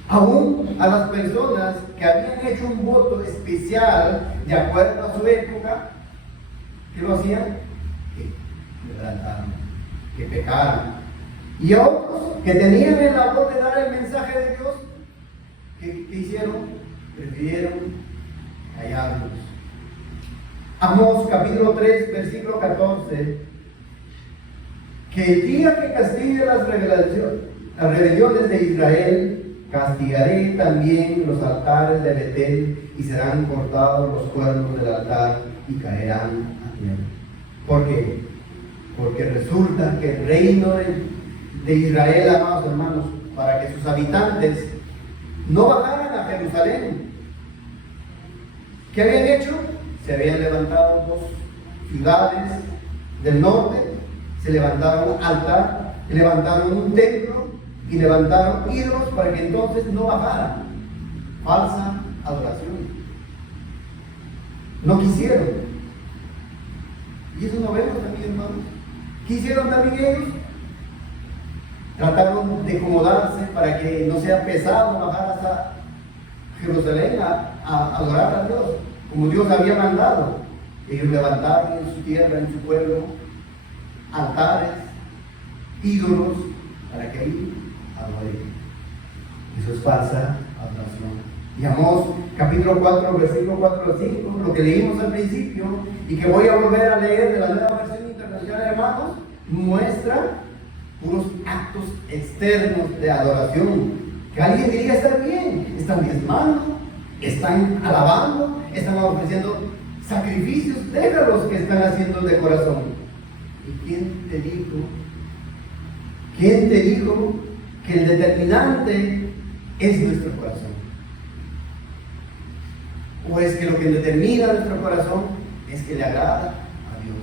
Aún a las personas que habían hecho un voto especial de acuerdo a su época, ¿qué lo hacían? Que quebrantaron, que pecaron. Y a otros que tenían el labor de dar el mensaje de Dios, ¿qué hicieron? Prefirieron callarlos. Amós capítulo 3, versículo 14, que el día que castigue las las rebeliones de Israel, castigaré también los altares de Betel y serán cortados los cuernos del altar y caerán a tierra. ¿Por qué? Porque resulta que el reino de Israel, amados hermanos, para que sus habitantes no bajaran a Jerusalén, ¿qué habían hecho? Se habían levantado dos ciudades del norte, se levantaron un altar, levantaron un templo y levantaron ídolos para que entonces no bajaran. Falsa adoración. No quisieron. Y eso no vemos también, hermanos. ¿Quisieron también ellos? Trataron de acomodarse para que no sea pesado bajar hasta Jerusalén a adorar a Dios, como Dios había mandado. Ellos levantaron en su tierra, en su pueblo, altares, ídolos, para que ahí adoren. Eso es falsa adoración. Y Amós capítulo 4, versículo 4 al 5, lo que leímos al principio y que voy a volver a leer de la Nueva Versión Internacional, hermanos, muestra puros actos externos de adoración. Que alguien diría: está bien, están diezmando, están alabando, están ofreciendo sacrificios, déjalos que están haciendo de corazón. ¿Y quién te dijo? ¿Quién te dijo que el determinante es nuestro corazón? ¿O es que lo que determina nuestro corazón es que le agrada a Dios?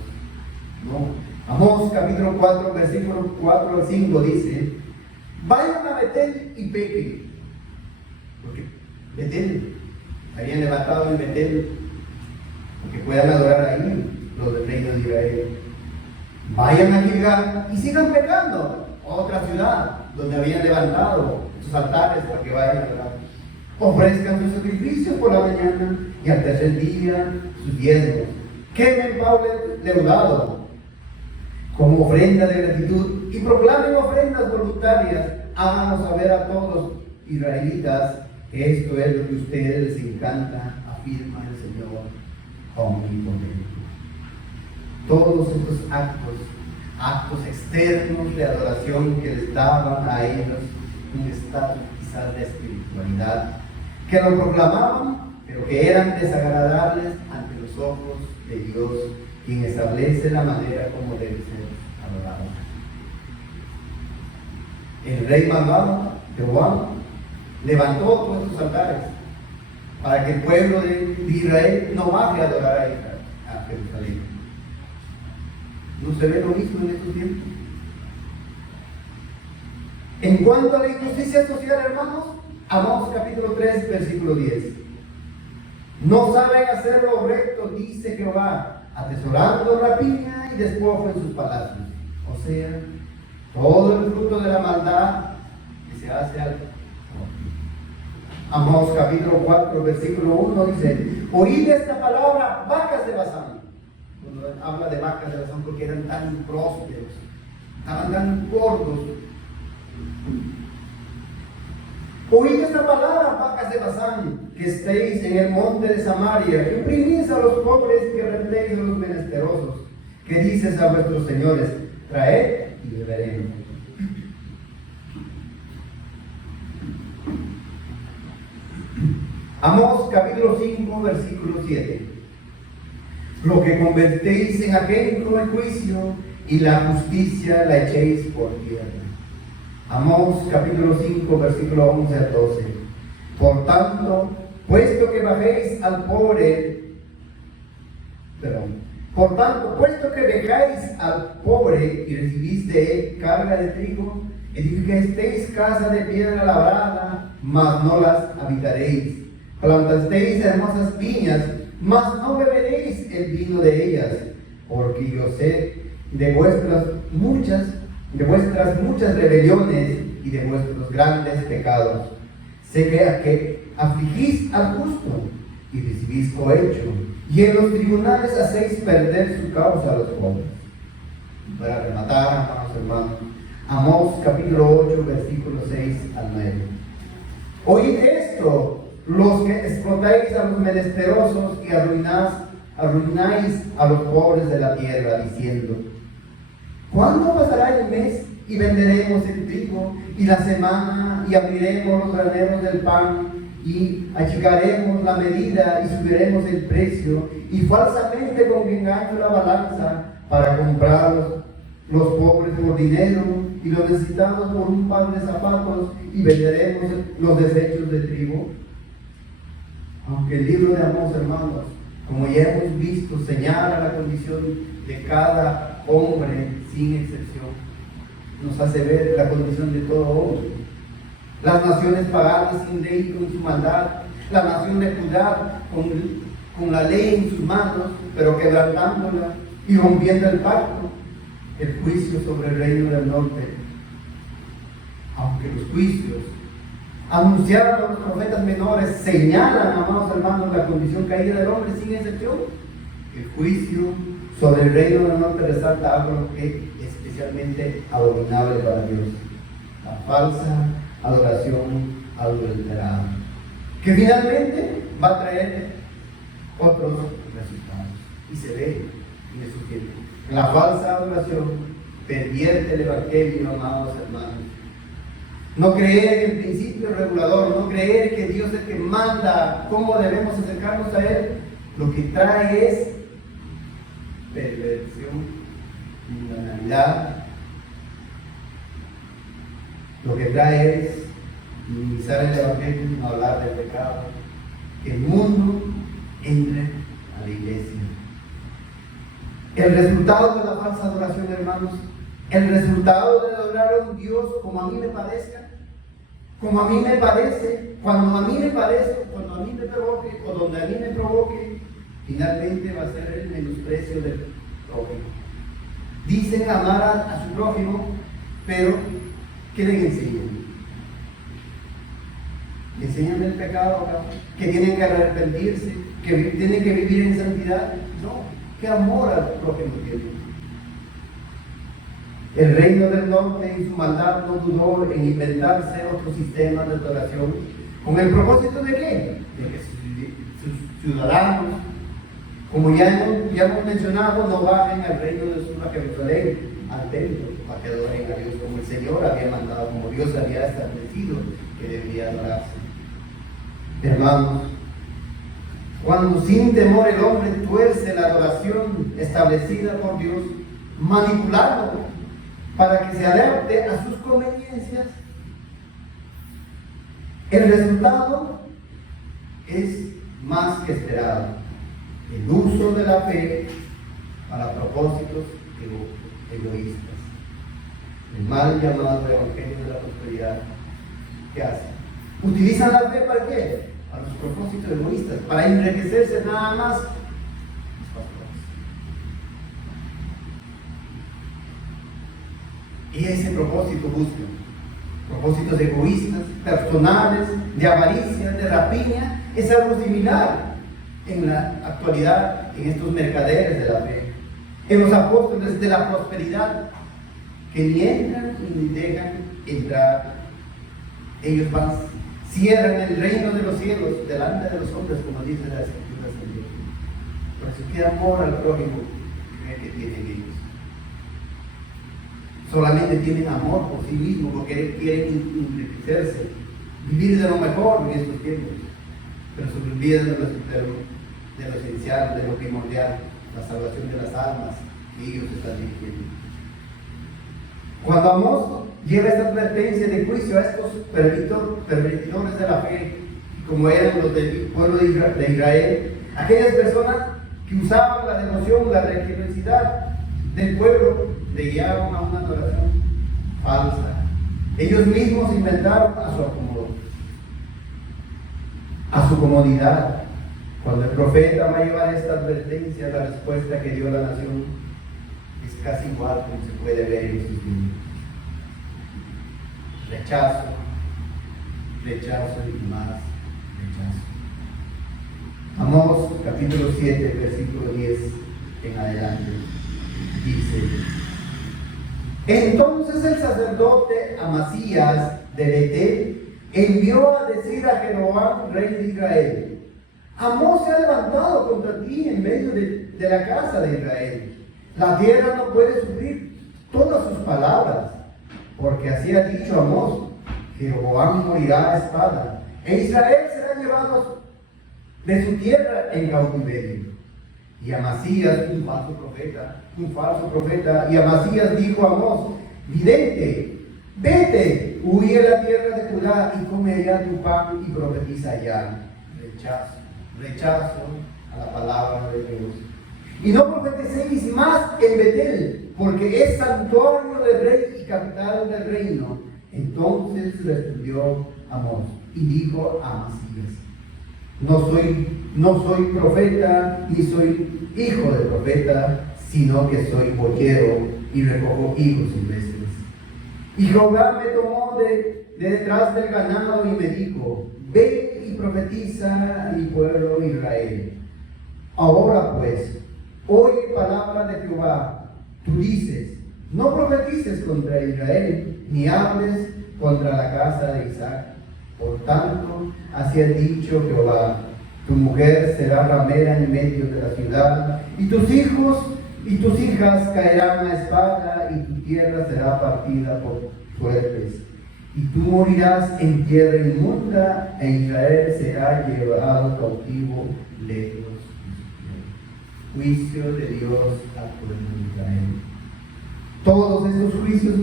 No. Amós capítulo 4, versículos 4 al 5 dice: vayan a Betel y pequen. Porque Betel, habían levantado en Betel, porque puedan adorar ahí los del reino de Israel. Vayan a Gilgal y sigan pecando. Otra ciudad donde habían levantado sus altares para que vayan a adorar. Ofrezcan sus sacrificios por la mañana y al tercer día sus diezmos. Quemen pavo leudado como ofrenda de gratitud y proclamen ofrendas voluntarias. Háganos saber a todos israelitas: esto es lo que a ustedes les encanta, afirma el Señor omnipotente. Todos estos actos externos de adoración que les daban a ellos un estado quizás de espiritualidad, que lo proclamaban, pero que eran desagradables ante los ojos de Dios, quien establece la manera como debe ser adorado. El rey malvado, Jeroboam, levantó todos estos altares para que el pueblo de Israel no baje a adorar a Jerusalén. ¿No se ve lo mismo en estos tiempos? En cuanto a la injusticia social, hermanos, Amós capítulo 3, versículo 10. No saben hacer lo recto, dice Jehová, atesorando rapiña y despojo en sus palacios. O sea, todo el fruto de la maldad que se hace al Amós capítulo 4, versículo 1 dice: oíd esta palabra, vacas de Basán. Cuando habla de vacas de Basán, porque eran tan prósperos, estaban tan gordos. Oíd esta palabra, vacas de Basán, que estéis en el monte de Samaria, que oprimís a los pobres, que rendéis a los menesterosos, que dices a vuestros señores: traed y beberemos. Amós capítulo 5, versículo 7. Lo que convertéis en ajenjo en juicio, y la justicia la echéis por tierra. Amós capítulo 5, versículo 11 al 12. Por tanto, puesto que dejáis al pobre y recibís de él carga de trigo, edificasteis casa de piedra labrada, mas no las habitaréis. Plantasteis hermosas viñas, mas no beberéis el vino de ellas, porque yo sé de vuestras muchas rebeliones y de vuestros grandes pecados. Sé que afligís al justo y recibís cohecho, y en los tribunales hacéis perder su causa a los pobres. Para rematar, hermanos, Amós capítulo 8, versículo 6 al 9. Oíd esto, los que explotáis a los menesterosos y arruináis a los pobres de la tierra, diciendo: ¿cuándo pasará el mes y venderemos el trigo y la semana y abriremos los graneros del pan y achicaremos la medida y subiremos el precio y falsamente con engaño la balanza para comprar los pobres por dinero y los necesitados por un par de zapatos y venderemos los desechos de trigo. Aunque el libro de Amós, hermanos, como ya hemos visto, señala la condición de cada hombre sin excepción, nos hace ver la condición de todo hombre. Las naciones paganas sin ley con su maldad, la nación de Judá con la ley en sus manos, pero quebrantándola y rompiendo el pacto, el juicio sobre el reino del norte. Aunque los juicios anunciados por los profetas menores señalan, amados hermanos, la condición caída del hombre sin excepción, el juicio sobre el reino del norte resalta algo que es especialmente abominable para Dios: la falsa adoración adulterada, que finalmente va a traer otros resultados. Y se ve en esos tiempos. La falsa adoración pervierte el evangelio, amados hermanos. No creer en el principio regulador, no creer que Dios es el que manda cómo debemos acercarnos a Él, lo que trae es perversión, mundanalidad. Lo que trae es minimizar el evangelio, no hablar del pecado, que el mundo entre a la iglesia. El resultado de la falsa adoración, hermanos, el resultado de adorar a un Dios como a mí me parezca, como a mí me parece, cuando a mí me parece, cuando a mí me provoque, o donde a mí me provoque, finalmente va a ser el menosprecio del prójimo. Dicen amar a su prójimo, pero ¿qué les enseñan? ¿Le enseñan el pecado, que tienen que arrepentirse, que tienen que vivir en santidad? No, ¿qué amor al prójimo tienen? El reino del norte y su maldad no dudó en inventarse otro sistema de adoración. ¿Con el propósito de qué? De que sus ciudadanos, como ya hemos mencionado, no bajen al reino de su Jerusalén, al templo, para que adoren a Dios como el Señor había mandado, como Dios había establecido que debía adorarse. Hermanos, cuando sin temor el hombre tuerce la adoración establecida por Dios, manipulándolo para que se adapte a sus conveniencias, el resultado es más que esperado: el uso de la fe para propósitos egoístas. El mal llamado evangelio de la prosperidad, ¿qué hace? Utilizan la fe ¿para qué? Para sus propósitos egoístas, para enriquecerse nada más. Y ese propósito buscan propósitos egoístas, personales, de avaricia, de rapiña. Es algo similar en la actualidad en estos mercaderes de la fe, en los apóstoles de la prosperidad, que ni entran ni dejan entrar. Ellos cierran el reino de los cielos delante de los hombres, como dice la Escritura de Dios. Por eso, ¿qué amor al prójimo que tienen ellos? Solamente tienen amor por sí mismos, porque quieren enriquecerse, vivir de lo mejor en estos tiempos, pero se olvidan de lo esencial, de lo primordial, la salvación de las almas que ellos están dirigiendo. Cuando Amós lleva esta advertencia de juicio a estos pervertidores de la fe, como eran los del pueblo de Israel, aquellas personas que usaban la devoción, la religiosidad del pueblo, le guiaban a una adoración falsa. Ellos mismos inventaron a su acomodo, a su comodidad. Cuando el profeta va a llevar esta advertencia, la respuesta que dio la nación es casi igual como se puede ver en sus libros: rechazo, rechazo y más rechazo. Amós capítulo 7, versículo 10 en adelante, dice: entonces el sacerdote Amasías de Betel envió a decir a Jeroboam, rey de Israel: Amós se ha levantado contra ti en medio de la casa de Israel. La tierra no puede sufrir todas sus palabras. porque así ha dicho Amós: Jeroboam morirá a espada, e Israel será llevado de su tierra en cautiverio. Y Amasías, un falso profeta, y Amasías dijo a Amós: vidente, vete, huye a la tierra de Judá y come allá tu pan y profetiza allá. Rechazo a la palabra de Dios. Y no profeticéis más en Betel, porque es santuario del rey y capital del reino. Entonces respondió Amós y dijo a Amasías: no soy profeta, ni soy hijo de profeta, sino que soy boyero y recojo higos silvestres. Y Jehová me tomó de detrás del ganado y me dijo: ve y profetiza a mi pueblo Israel. Ahora pues, oye palabra de Jehová. Tú dices: no profetices contra Israel, ni hables contra la casa de Isaac. Por tanto, así ha dicho Jehová: tu mujer será ramera en medio de la ciudad, y tus hijos y tus hijas caerán a espada, y tu tierra será partida por suertes. Y tú morirás en tierra inmunda, e Israel será llevado cautivo lejos. Juicio de Dios al pueblo de Israel. Todos estos juicios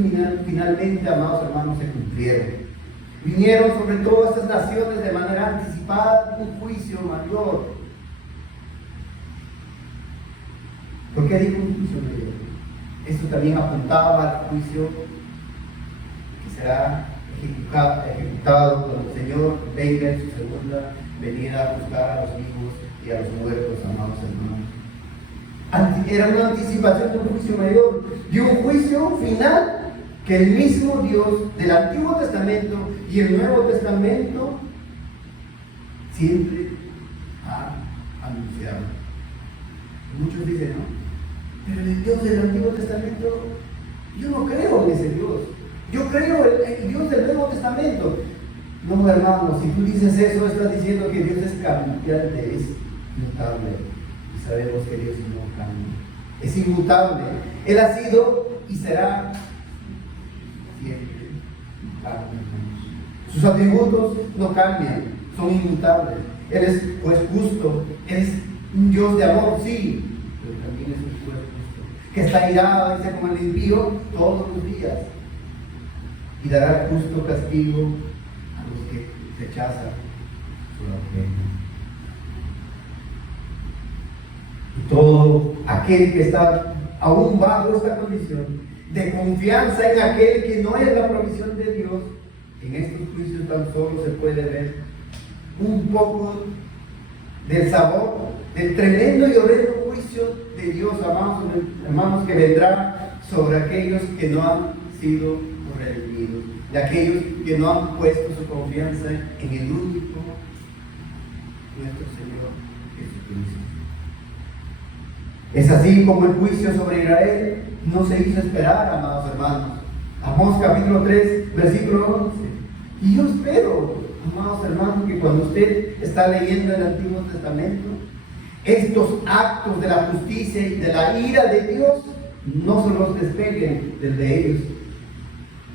finalmente, amados hermanos, se cumplieron. Vinieron sobre todas estas naciones de manera anticipada un juicio mayor. ¿Por qué digo un juicio mayor? Esto también apuntaba al juicio que será ejecutado cuando el Señor venga en su segunda venida a buscar a los vivos y a los muertos, amados hermanos. Era una anticipación de un juicio mayor, de un juicio final que el mismo Dios del Antiguo Testamento y el Nuevo Testamento siempre ha anunciado. Muchos dicen: no, pero el Dios del Antiguo Testamento, yo no creo en ese Dios. Yo creo en el Dios del Nuevo Testamento. No, hermanos, si tú dices eso, estás diciendo que Dios es cambiante, es inmutable. Y sabemos que Dios no cambia. Es inmutable. Él ha sido y será siempre. Sus atributos no cambian, son inmutables. Él es pues justo, Él es un Dios de amor, sí, pero también es un juez justo, que está irado, dice, como el impío todos los días, y dará justo castigo a los que rechazan su evangelio. Y todo aquel que está aún bajo esta condición de confianza en aquel que no es la provisión de Dios, en estos juicios tan solo se puede ver un poco del sabor del tremendo y horrendo juicio de Dios, amados hermanos, que vendrá sobre aquellos que no han sido redimidos, de aquellos que no han puesto su confianza en el único nuestro Señor Jesucristo. Es así como el juicio sobre Israel no se hizo esperar, amados hermanos. Amós capítulo 3, versículo 11. Y yo espero, amados hermanos, que cuando usted está leyendo el Antiguo Testamento, estos actos de la justicia y de la ira de Dios no se los despeguen desde ellos.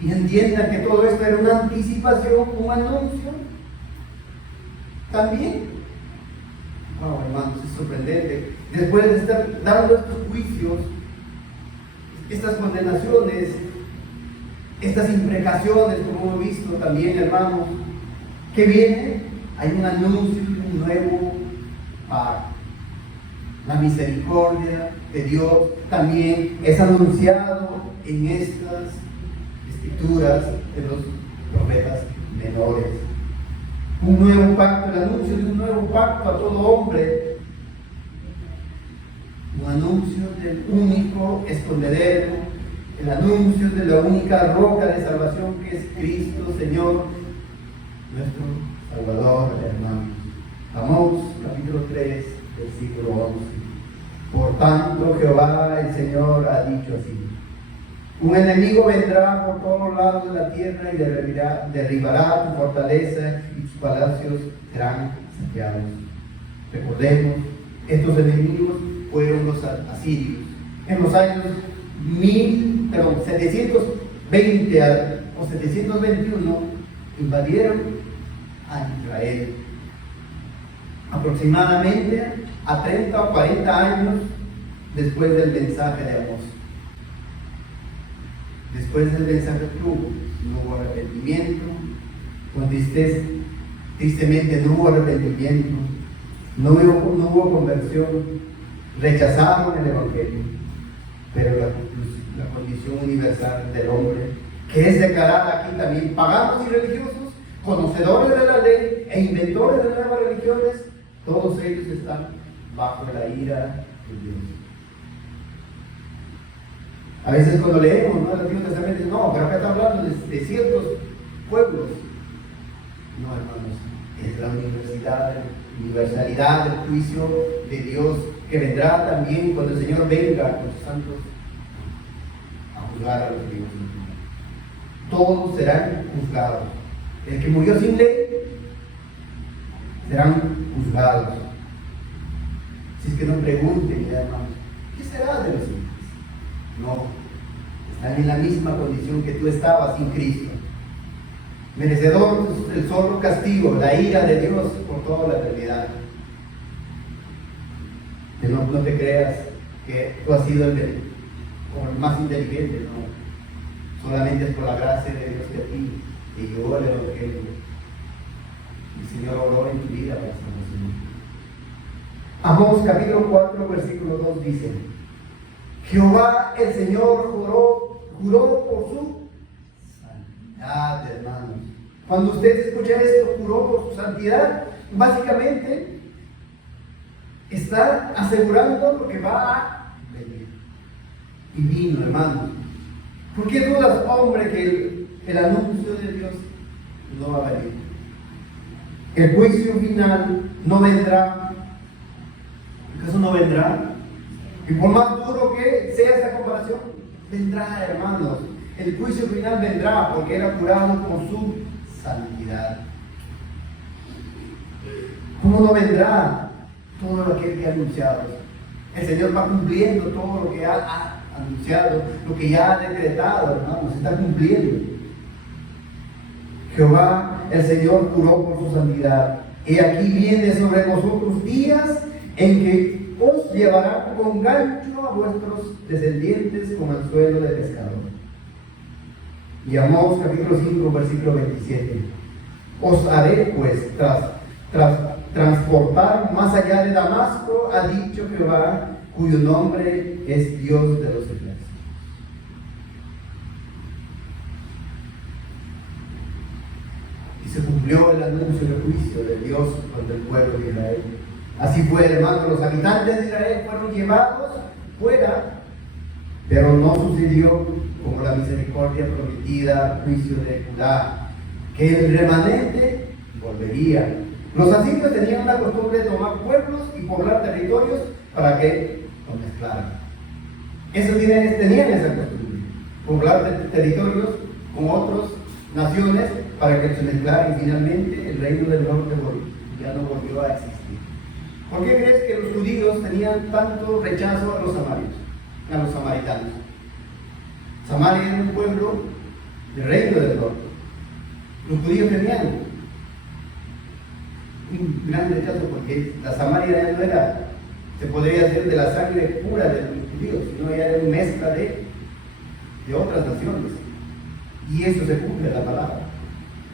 Y entiendan que todo esto era una anticipación, un anuncio. También, wow, hermanos, es sorprendente. Después de estar dando estos juicios, estas condenaciones, estas imprecaciones, como hemos visto también, hermanos, que viene, hay un anuncio de un nuevo pacto. La misericordia de Dios también es anunciado en estas escrituras de los profetas menores. Un nuevo pacto, el anuncio de un nuevo pacto a todo hombre. Un anuncio del único escondedero, el anuncio de la única roca de salvación que es Cristo, Señor, nuestro Salvador, hermanos. Amós capítulo 3, versículo 11. Por tanto, Jehová el Señor ha dicho así: un enemigo vendrá por todos lados de la tierra y derribará tu fortaleza y tus palacios serán saqueados. Recordemos, estos enemigos fueron los asirios. En los años 700 o 721 invadieron a Israel. Aproximadamente a 30 o 40 años después del mensaje de Amós. Después del mensaje no hubo arrepentimiento, con tristeza, tristemente no hubo arrepentimiento, no hubo conversión, rechazaron el Evangelio, pero la condición universal del hombre, que es declarada aquí también, paganos y religiosos, conocedores de la ley e inventores de nuevas religiones, todos ellos están bajo la ira de Dios. A veces cuando leemos, ¿no?, el Antiguo Testamento, no, pero acá está hablando de ciertos pueblos. No, hermanos, es la universalidad del juicio de Dios que vendrá también cuando el Señor venga con sus santos a juzgar a los vivos. Todos serán juzgados. El que murió sin ley serán juzgados. Si es que no pregunten, hermanos, ¿qué será de los simples? No, están en la misma condición que tú estabas sin Cristo, merecedor del solo castigo, la ira de Dios por toda la eternidad. Que no te creas que tú has sido el más inteligente, no. Solamente es por la gracia de Dios que a ti te llegó el Evangelio. El Señor obró en tu vida para salvación. Amós capítulo 4, versículo 2 dice: Jehová el Señor juró por su santidad, hermanos. Cuando usted escucha esto, juró por su santidad, básicamente está asegurando lo que va a venir. Y vino, hermanos. ¿Por qué dudas, hombre, que el anuncio de Dios no va a venir? El juicio final no vendrá. ¿Acaso no vendrá? Y por más duro que sea esta comparación, vendrá, hermanos. El juicio final vendrá porque era jurado por su santidad. ¿Cómo no vendrá? Todo lo que ha anunciado. El Señor va cumpliendo todo lo que ha anunciado, lo que ya ha decretado, hermanos, se está cumpliendo. Jehová, el Señor, juró por su santidad. He aquí viene sobre vosotros días en que os llevará con gancho a vuestros descendientes con anzuelo de pescador. Y Amós capítulo 5, versículo 27. Os haré pues transportar más allá de Damasco, ha dicho Jehová, cuyo nombre es Dios de los ejércitos. Y se cumplió el anuncio del juicio de Dios contra el pueblo de Israel. Así fue, hermano, los habitantes de Israel fueron llevados fuera, pero no sucedió como la misericordia prometida, juicio de Judá, que el remanente volvería. Los asirios tenían la costumbre de tomar pueblos y poblar territorios para que los mezclaran. Esos tenían esa costumbre, poblar territorios con otras naciones para que se mezclaran, y finalmente el reino del norte ya no volvió a existir. ¿Por qué crees que los judíos tenían tanto rechazo a los samaritanos? Samaria era un pueblo del reino del norte. Los judíos tenían un gran rechazo porque la Samaria no era, se podría decir, de la sangre pura de los judíos, sino ya era una mezcla de otras naciones. Y eso se cumple la palabra.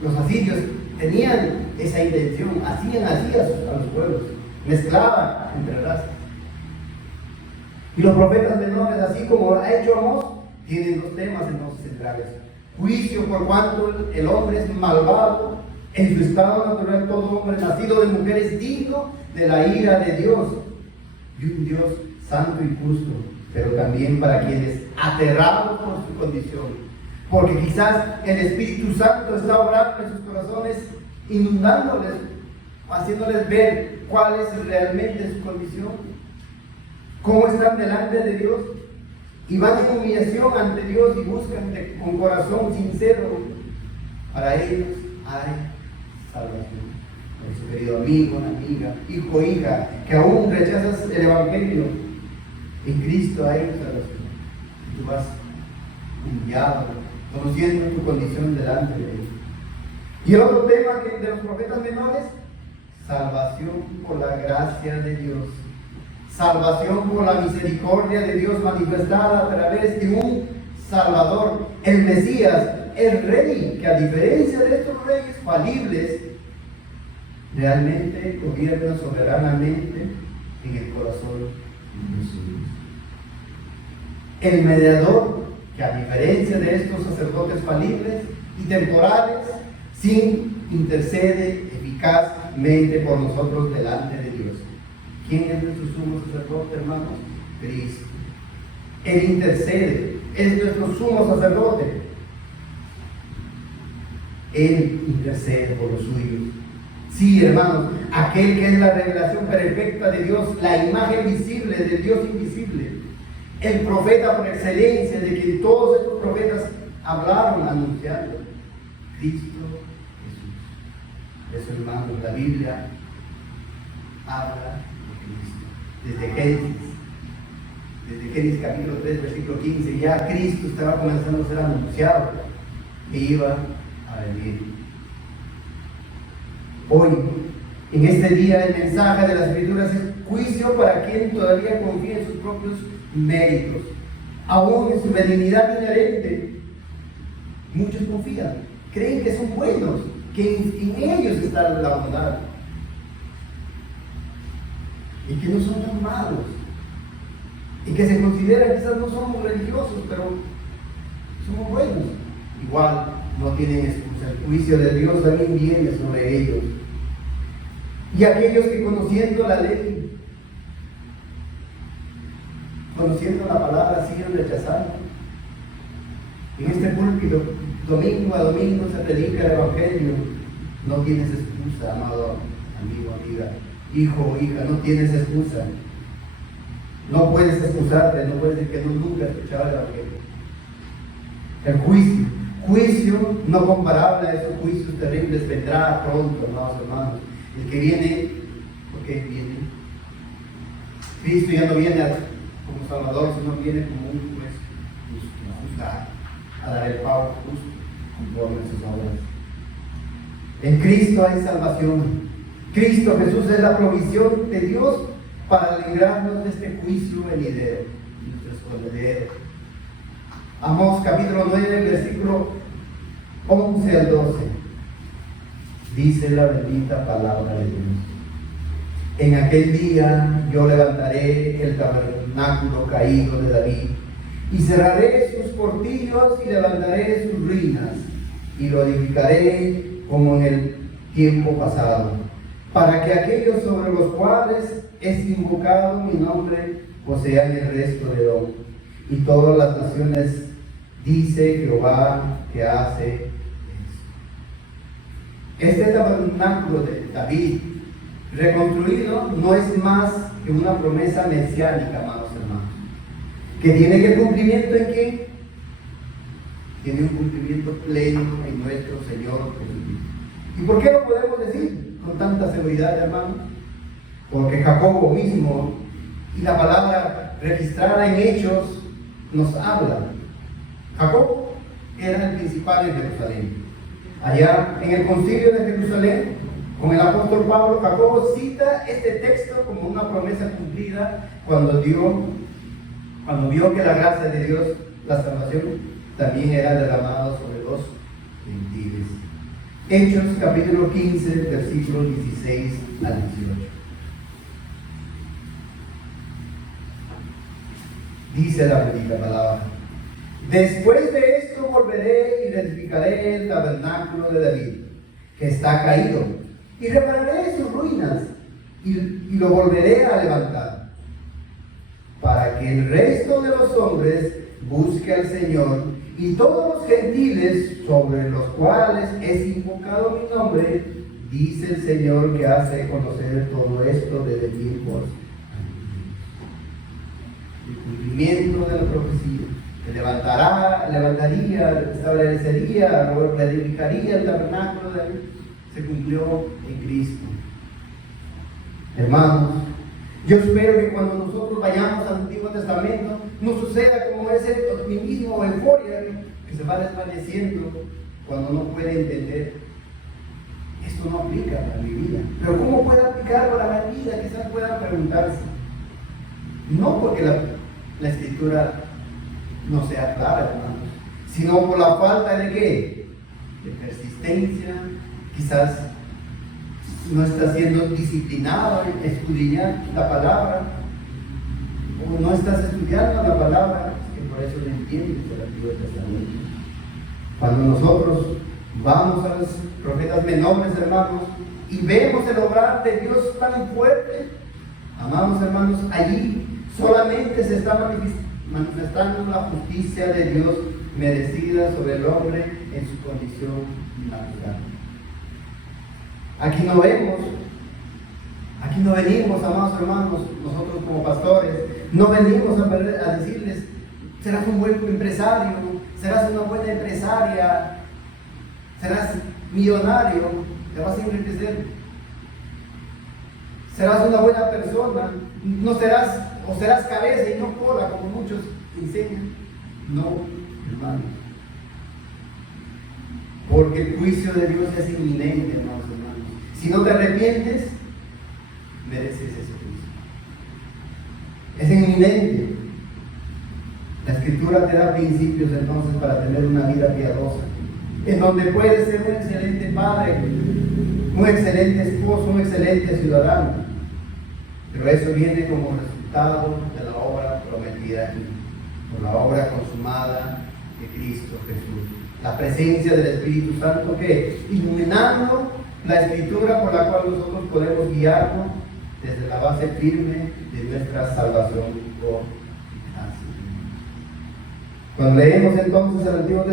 Los asirios tenían esa intención, hacían así a los pueblos, mezclaban entre razas. Y los profetas menores, así como ha hecho Amós, tienen dos temas entonces centrales: juicio por cuanto el hombre es malvado, en su estado natural todo hombre nacido de mujer es digno de la ira de Dios, y un Dios santo y justo, pero también para quienes aterrados por su condición, porque quizás el Espíritu Santo está obrando en sus corazones, inundándoles, haciéndoles ver cuál es realmente su condición, cómo están delante de Dios, y van en humillación ante Dios y buscan con corazón sincero. Para ellos hay salvación. Por su querido amigo, amiga, hijo, hija, que aún rechazas el Evangelio, en Cristo hay salvación. Tú vas humillado, conociendo tu condición delante de Él. Y el otro tema de los profetas menores, salvación por la gracia de Dios, salvación por la misericordia de Dios manifestada a través de un Salvador, el Mesías, el Rey, que a diferencia de estos reyes falibles, realmente gobierna soberanamente en el corazón de Jesús. El mediador, que a diferencia de estos sacerdotes falibles y temporales, sí intercede eficazmente por nosotros delante de Dios. ¿Quién es nuestro sumo sacerdote, hermanos? Cristo. Él intercede, es nuestro sumo sacerdote. Él intercede por los suyos. Sí, hermanos, aquel que es la revelación perfecta de Dios, la imagen visible del Dios invisible, el profeta por excelencia, de quien todos estos profetas hablaron anunciando, Cristo Jesús. Eso, hermanos, la Biblia habla de Cristo. Desde Génesis capítulo 3, versículo 15, ya Cristo estaba comenzando a ser anunciado que iba a venir. Hoy, en este día, el mensaje de las Escrituras es juicio para quien todavía confía en sus propios méritos, aún en su benignidad inherente. Muchos confían, creen que son buenos, que en ellos está la bondad, y que no son tan malos, y que se consideran quizás no somos religiosos, pero somos buenos. Igual no tienen excusa. El juicio de Dios también viene sobre ellos. Y aquellos que conociendo la ley, conociendo la palabra, siguen rechazando. En este púlpito, domingo a domingo se predica el Evangelio. No tienes excusa, amado amigo, amiga, hijo o hija, no tienes excusa. No puedes excusarte, no puedes decir que no nunca escuchaba el Evangelio. El juicio no comparable a esos juicios terribles, vendrá pronto, amados hermanos. El que viene, porque viene. Cristo ya no viene como Salvador, sino viene como un juez justo, a juzgar, a dar el pago justo conforme a sus obras. En Cristo hay salvación. Cristo Jesús es la provisión de Dios para librarnos de este juicio venidero, nuestro escondedero. Amós capítulo 9, versículo 11 al 12. Dice la bendita palabra de Dios. En aquel día yo levantaré el tabernáculo caído de David, y cerraré sus portillos y levantaré sus ruinas, y lo edificaré como en el tiempo pasado, para que aquellos sobre los cuales es invocado mi nombre posean el resto de Edom, y todas las naciones, dice Jehová, que hace esto. Este tabernáculo de David reconstruido no es más que una promesa mesiánica, amados hermanos, que tiene que cumplimiento en quién. Tiene un cumplimiento pleno en nuestro Señor Jesucristo. ¿Y por qué lo podemos decir con tanta seguridad, hermanos? Porque Jacobo mismo y la palabra registrada en Hechos nos habla. Jacobo era el principal en Jerusalén. Allá en el concilio de Jerusalén, con el apóstol Pablo, Jacobo cita este texto como una promesa cumplida cuando vio que la gracia de Dios, la salvación, también era derramada sobre los gentiles. Hechos capítulo 15, versículos 16 al 18. Dice la bendita palabra: después de esto volveré y reedificaré el tabernáculo de David, que está caído, y repararé sus ruinas, y lo volveré a levantar, para que el resto de los hombres busque al Señor, y todos los gentiles sobre los cuales es invocado mi nombre, dice el Señor, que hace conocer todo esto desde tiempos antiguos. El cumplimiento de la profecía, que levantaría, establecería, reedificaría el tabernáculo de David, se cumplió en Cristo. Hermanos, yo espero que cuando nosotros vayamos al Antiguo Testamento no suceda como ese optimismo o euforia que se va desvaneciendo cuando no puede entender. Esto no aplica para mi vida. Pero ¿cómo puede aplicar para mi vida? Quizás puedan preguntarse. No porque la escritura no sea clara, hermanos, sino por la falta de ¿qué? De persistencia. Quizás no está siendo disciplinado en escudriñar la palabra, o no estás estudiando la palabra, que por eso no entiendes el Antiguo Testamento. Cuando nosotros vamos a los profetas menores, hermanos, y vemos el obrar de Dios tan fuerte, amados hermanos, allí solamente se está manifestando la justicia de Dios merecida sobre el hombre en su condición natural. Aquí no venimos, amados hermanos, nosotros como pastores, no venimos a decirles, serás un buen empresario, serás una buena empresaria, serás millonario, te vas a enriquecer, serás una buena persona, no serás, o serás cabeza y no cola, como muchos enseñan. No, hermanos, porque el juicio de Dios es inminente, hermanos. Si no te arrepientes, mereces ese juicio. Es inminente. La Escritura te da principios entonces para tener una vida piadosa, en donde puedes ser un excelente padre, un excelente esposo, un excelente ciudadano. Pero eso viene como resultado de la obra prometida aquí, por la obra consumada de Cristo Jesús. La presencia del Espíritu Santo que iluminando la Escritura por la cual nosotros podemos guiarnos desde la base firme de nuestra salvación por gracia. Cuando leemos entonces el Antiguo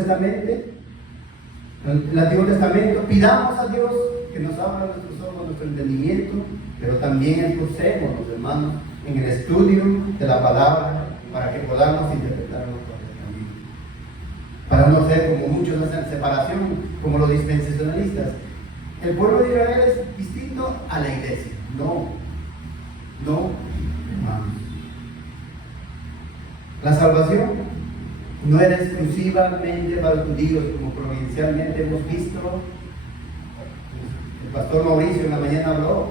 Testamento, pidamos a Dios que nos abra nuestros ojos, nuestro entendimiento, pero también esforcémonos, hermanos, en el estudio de la palabra para que podamos interpretarlo correctamente. Para no ser como muchos hacen separación, como los dispensacionalistas. El pueblo de Israel es distinto a la iglesia. No, hermanos. La salvación no era exclusivamente para los judíos, como provincialmente hemos visto. El pastor Mauricio en la mañana habló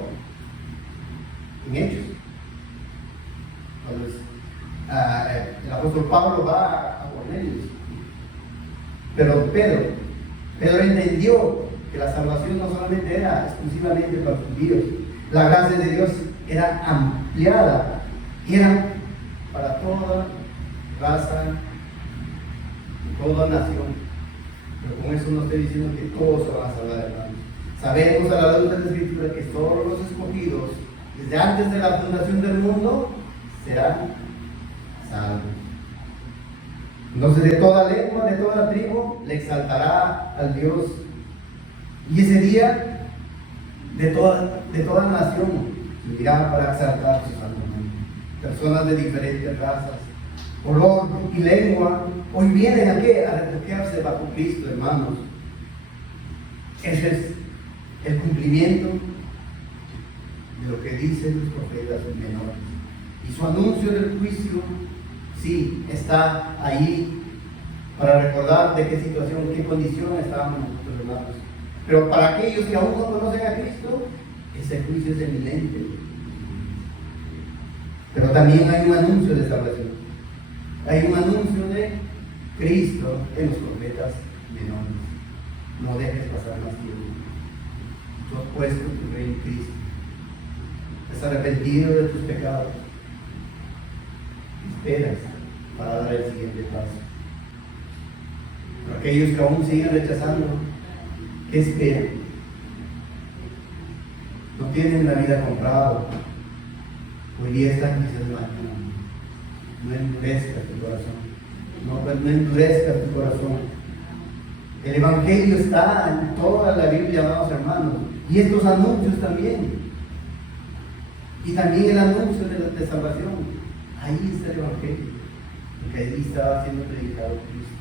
en Hechos. Cuando el apóstol Pablo va a Cornelius. Pero Pedro entendió que la salvación no solamente era exclusivamente para los judíos. La gracia de Dios era ampliada y era para toda raza, toda nación. Pero con eso no estoy diciendo que todos se van a salvar, hermanos. Sabemos a la luz de la Escritura que todos los escogidos, desde antes de la fundación del mundo, serán salvos. Entonces, de toda lengua, de toda tribu, le exaltará al Dios. Y ese día, de toda nación, subirá para exaltar su santo nombre. Personas de diferentes razas, color y lengua, hoy vienen aquí a refugiarse bajo Cristo, hermanos. Ese es el cumplimiento de lo que dicen los profetas menores. Y su anuncio del juicio, sí, está ahí para recordar de qué situación, qué condición estábamos nosotros, hermanos. Pero para aquellos que aún no conocen a Cristo, ese juicio es eminente. Pero también hay un anuncio de salvación. Hay un anuncio de Cristo en los profetas menores. No dejes pasar más tiempo. Tú has puesto tu fe en Cristo. Has arrepentido de tus pecados. Esperas para dar el siguiente paso. Para aquellos que aún siguen rechazando, ¿qué esperan? No tienen la vida comprada. Hoy día están quizás mañana. No endurezcas tu corazón. No endurezcas tu corazón. El Evangelio está en toda la Biblia, amados hermanos. Y estos anuncios también. Y también el anuncio de salvación. Ahí está el Evangelio. Porque ahí estaba siendo predicado Cristo,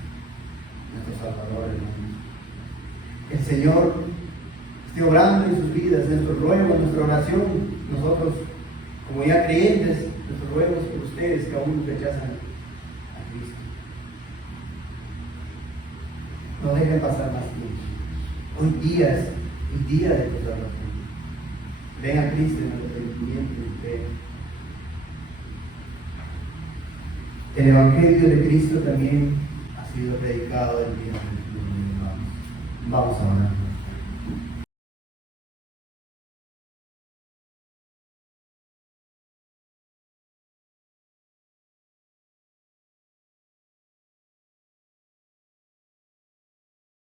nuestro Salvador, hermanos. El Señor esté obrando en sus vidas, nuestro ruego, nuestra oración. Nosotros, como ya creyentes, nuestros ruegos por ustedes que aún rechazan a Cristo. no dejen pasar más tiempo. Hoy día es el día de tu salvación. Ven a Cristo en el arrepentimiento y fe. El Evangelio de Cristo también ha sido predicado el día de los hermanos. Vamos a orar.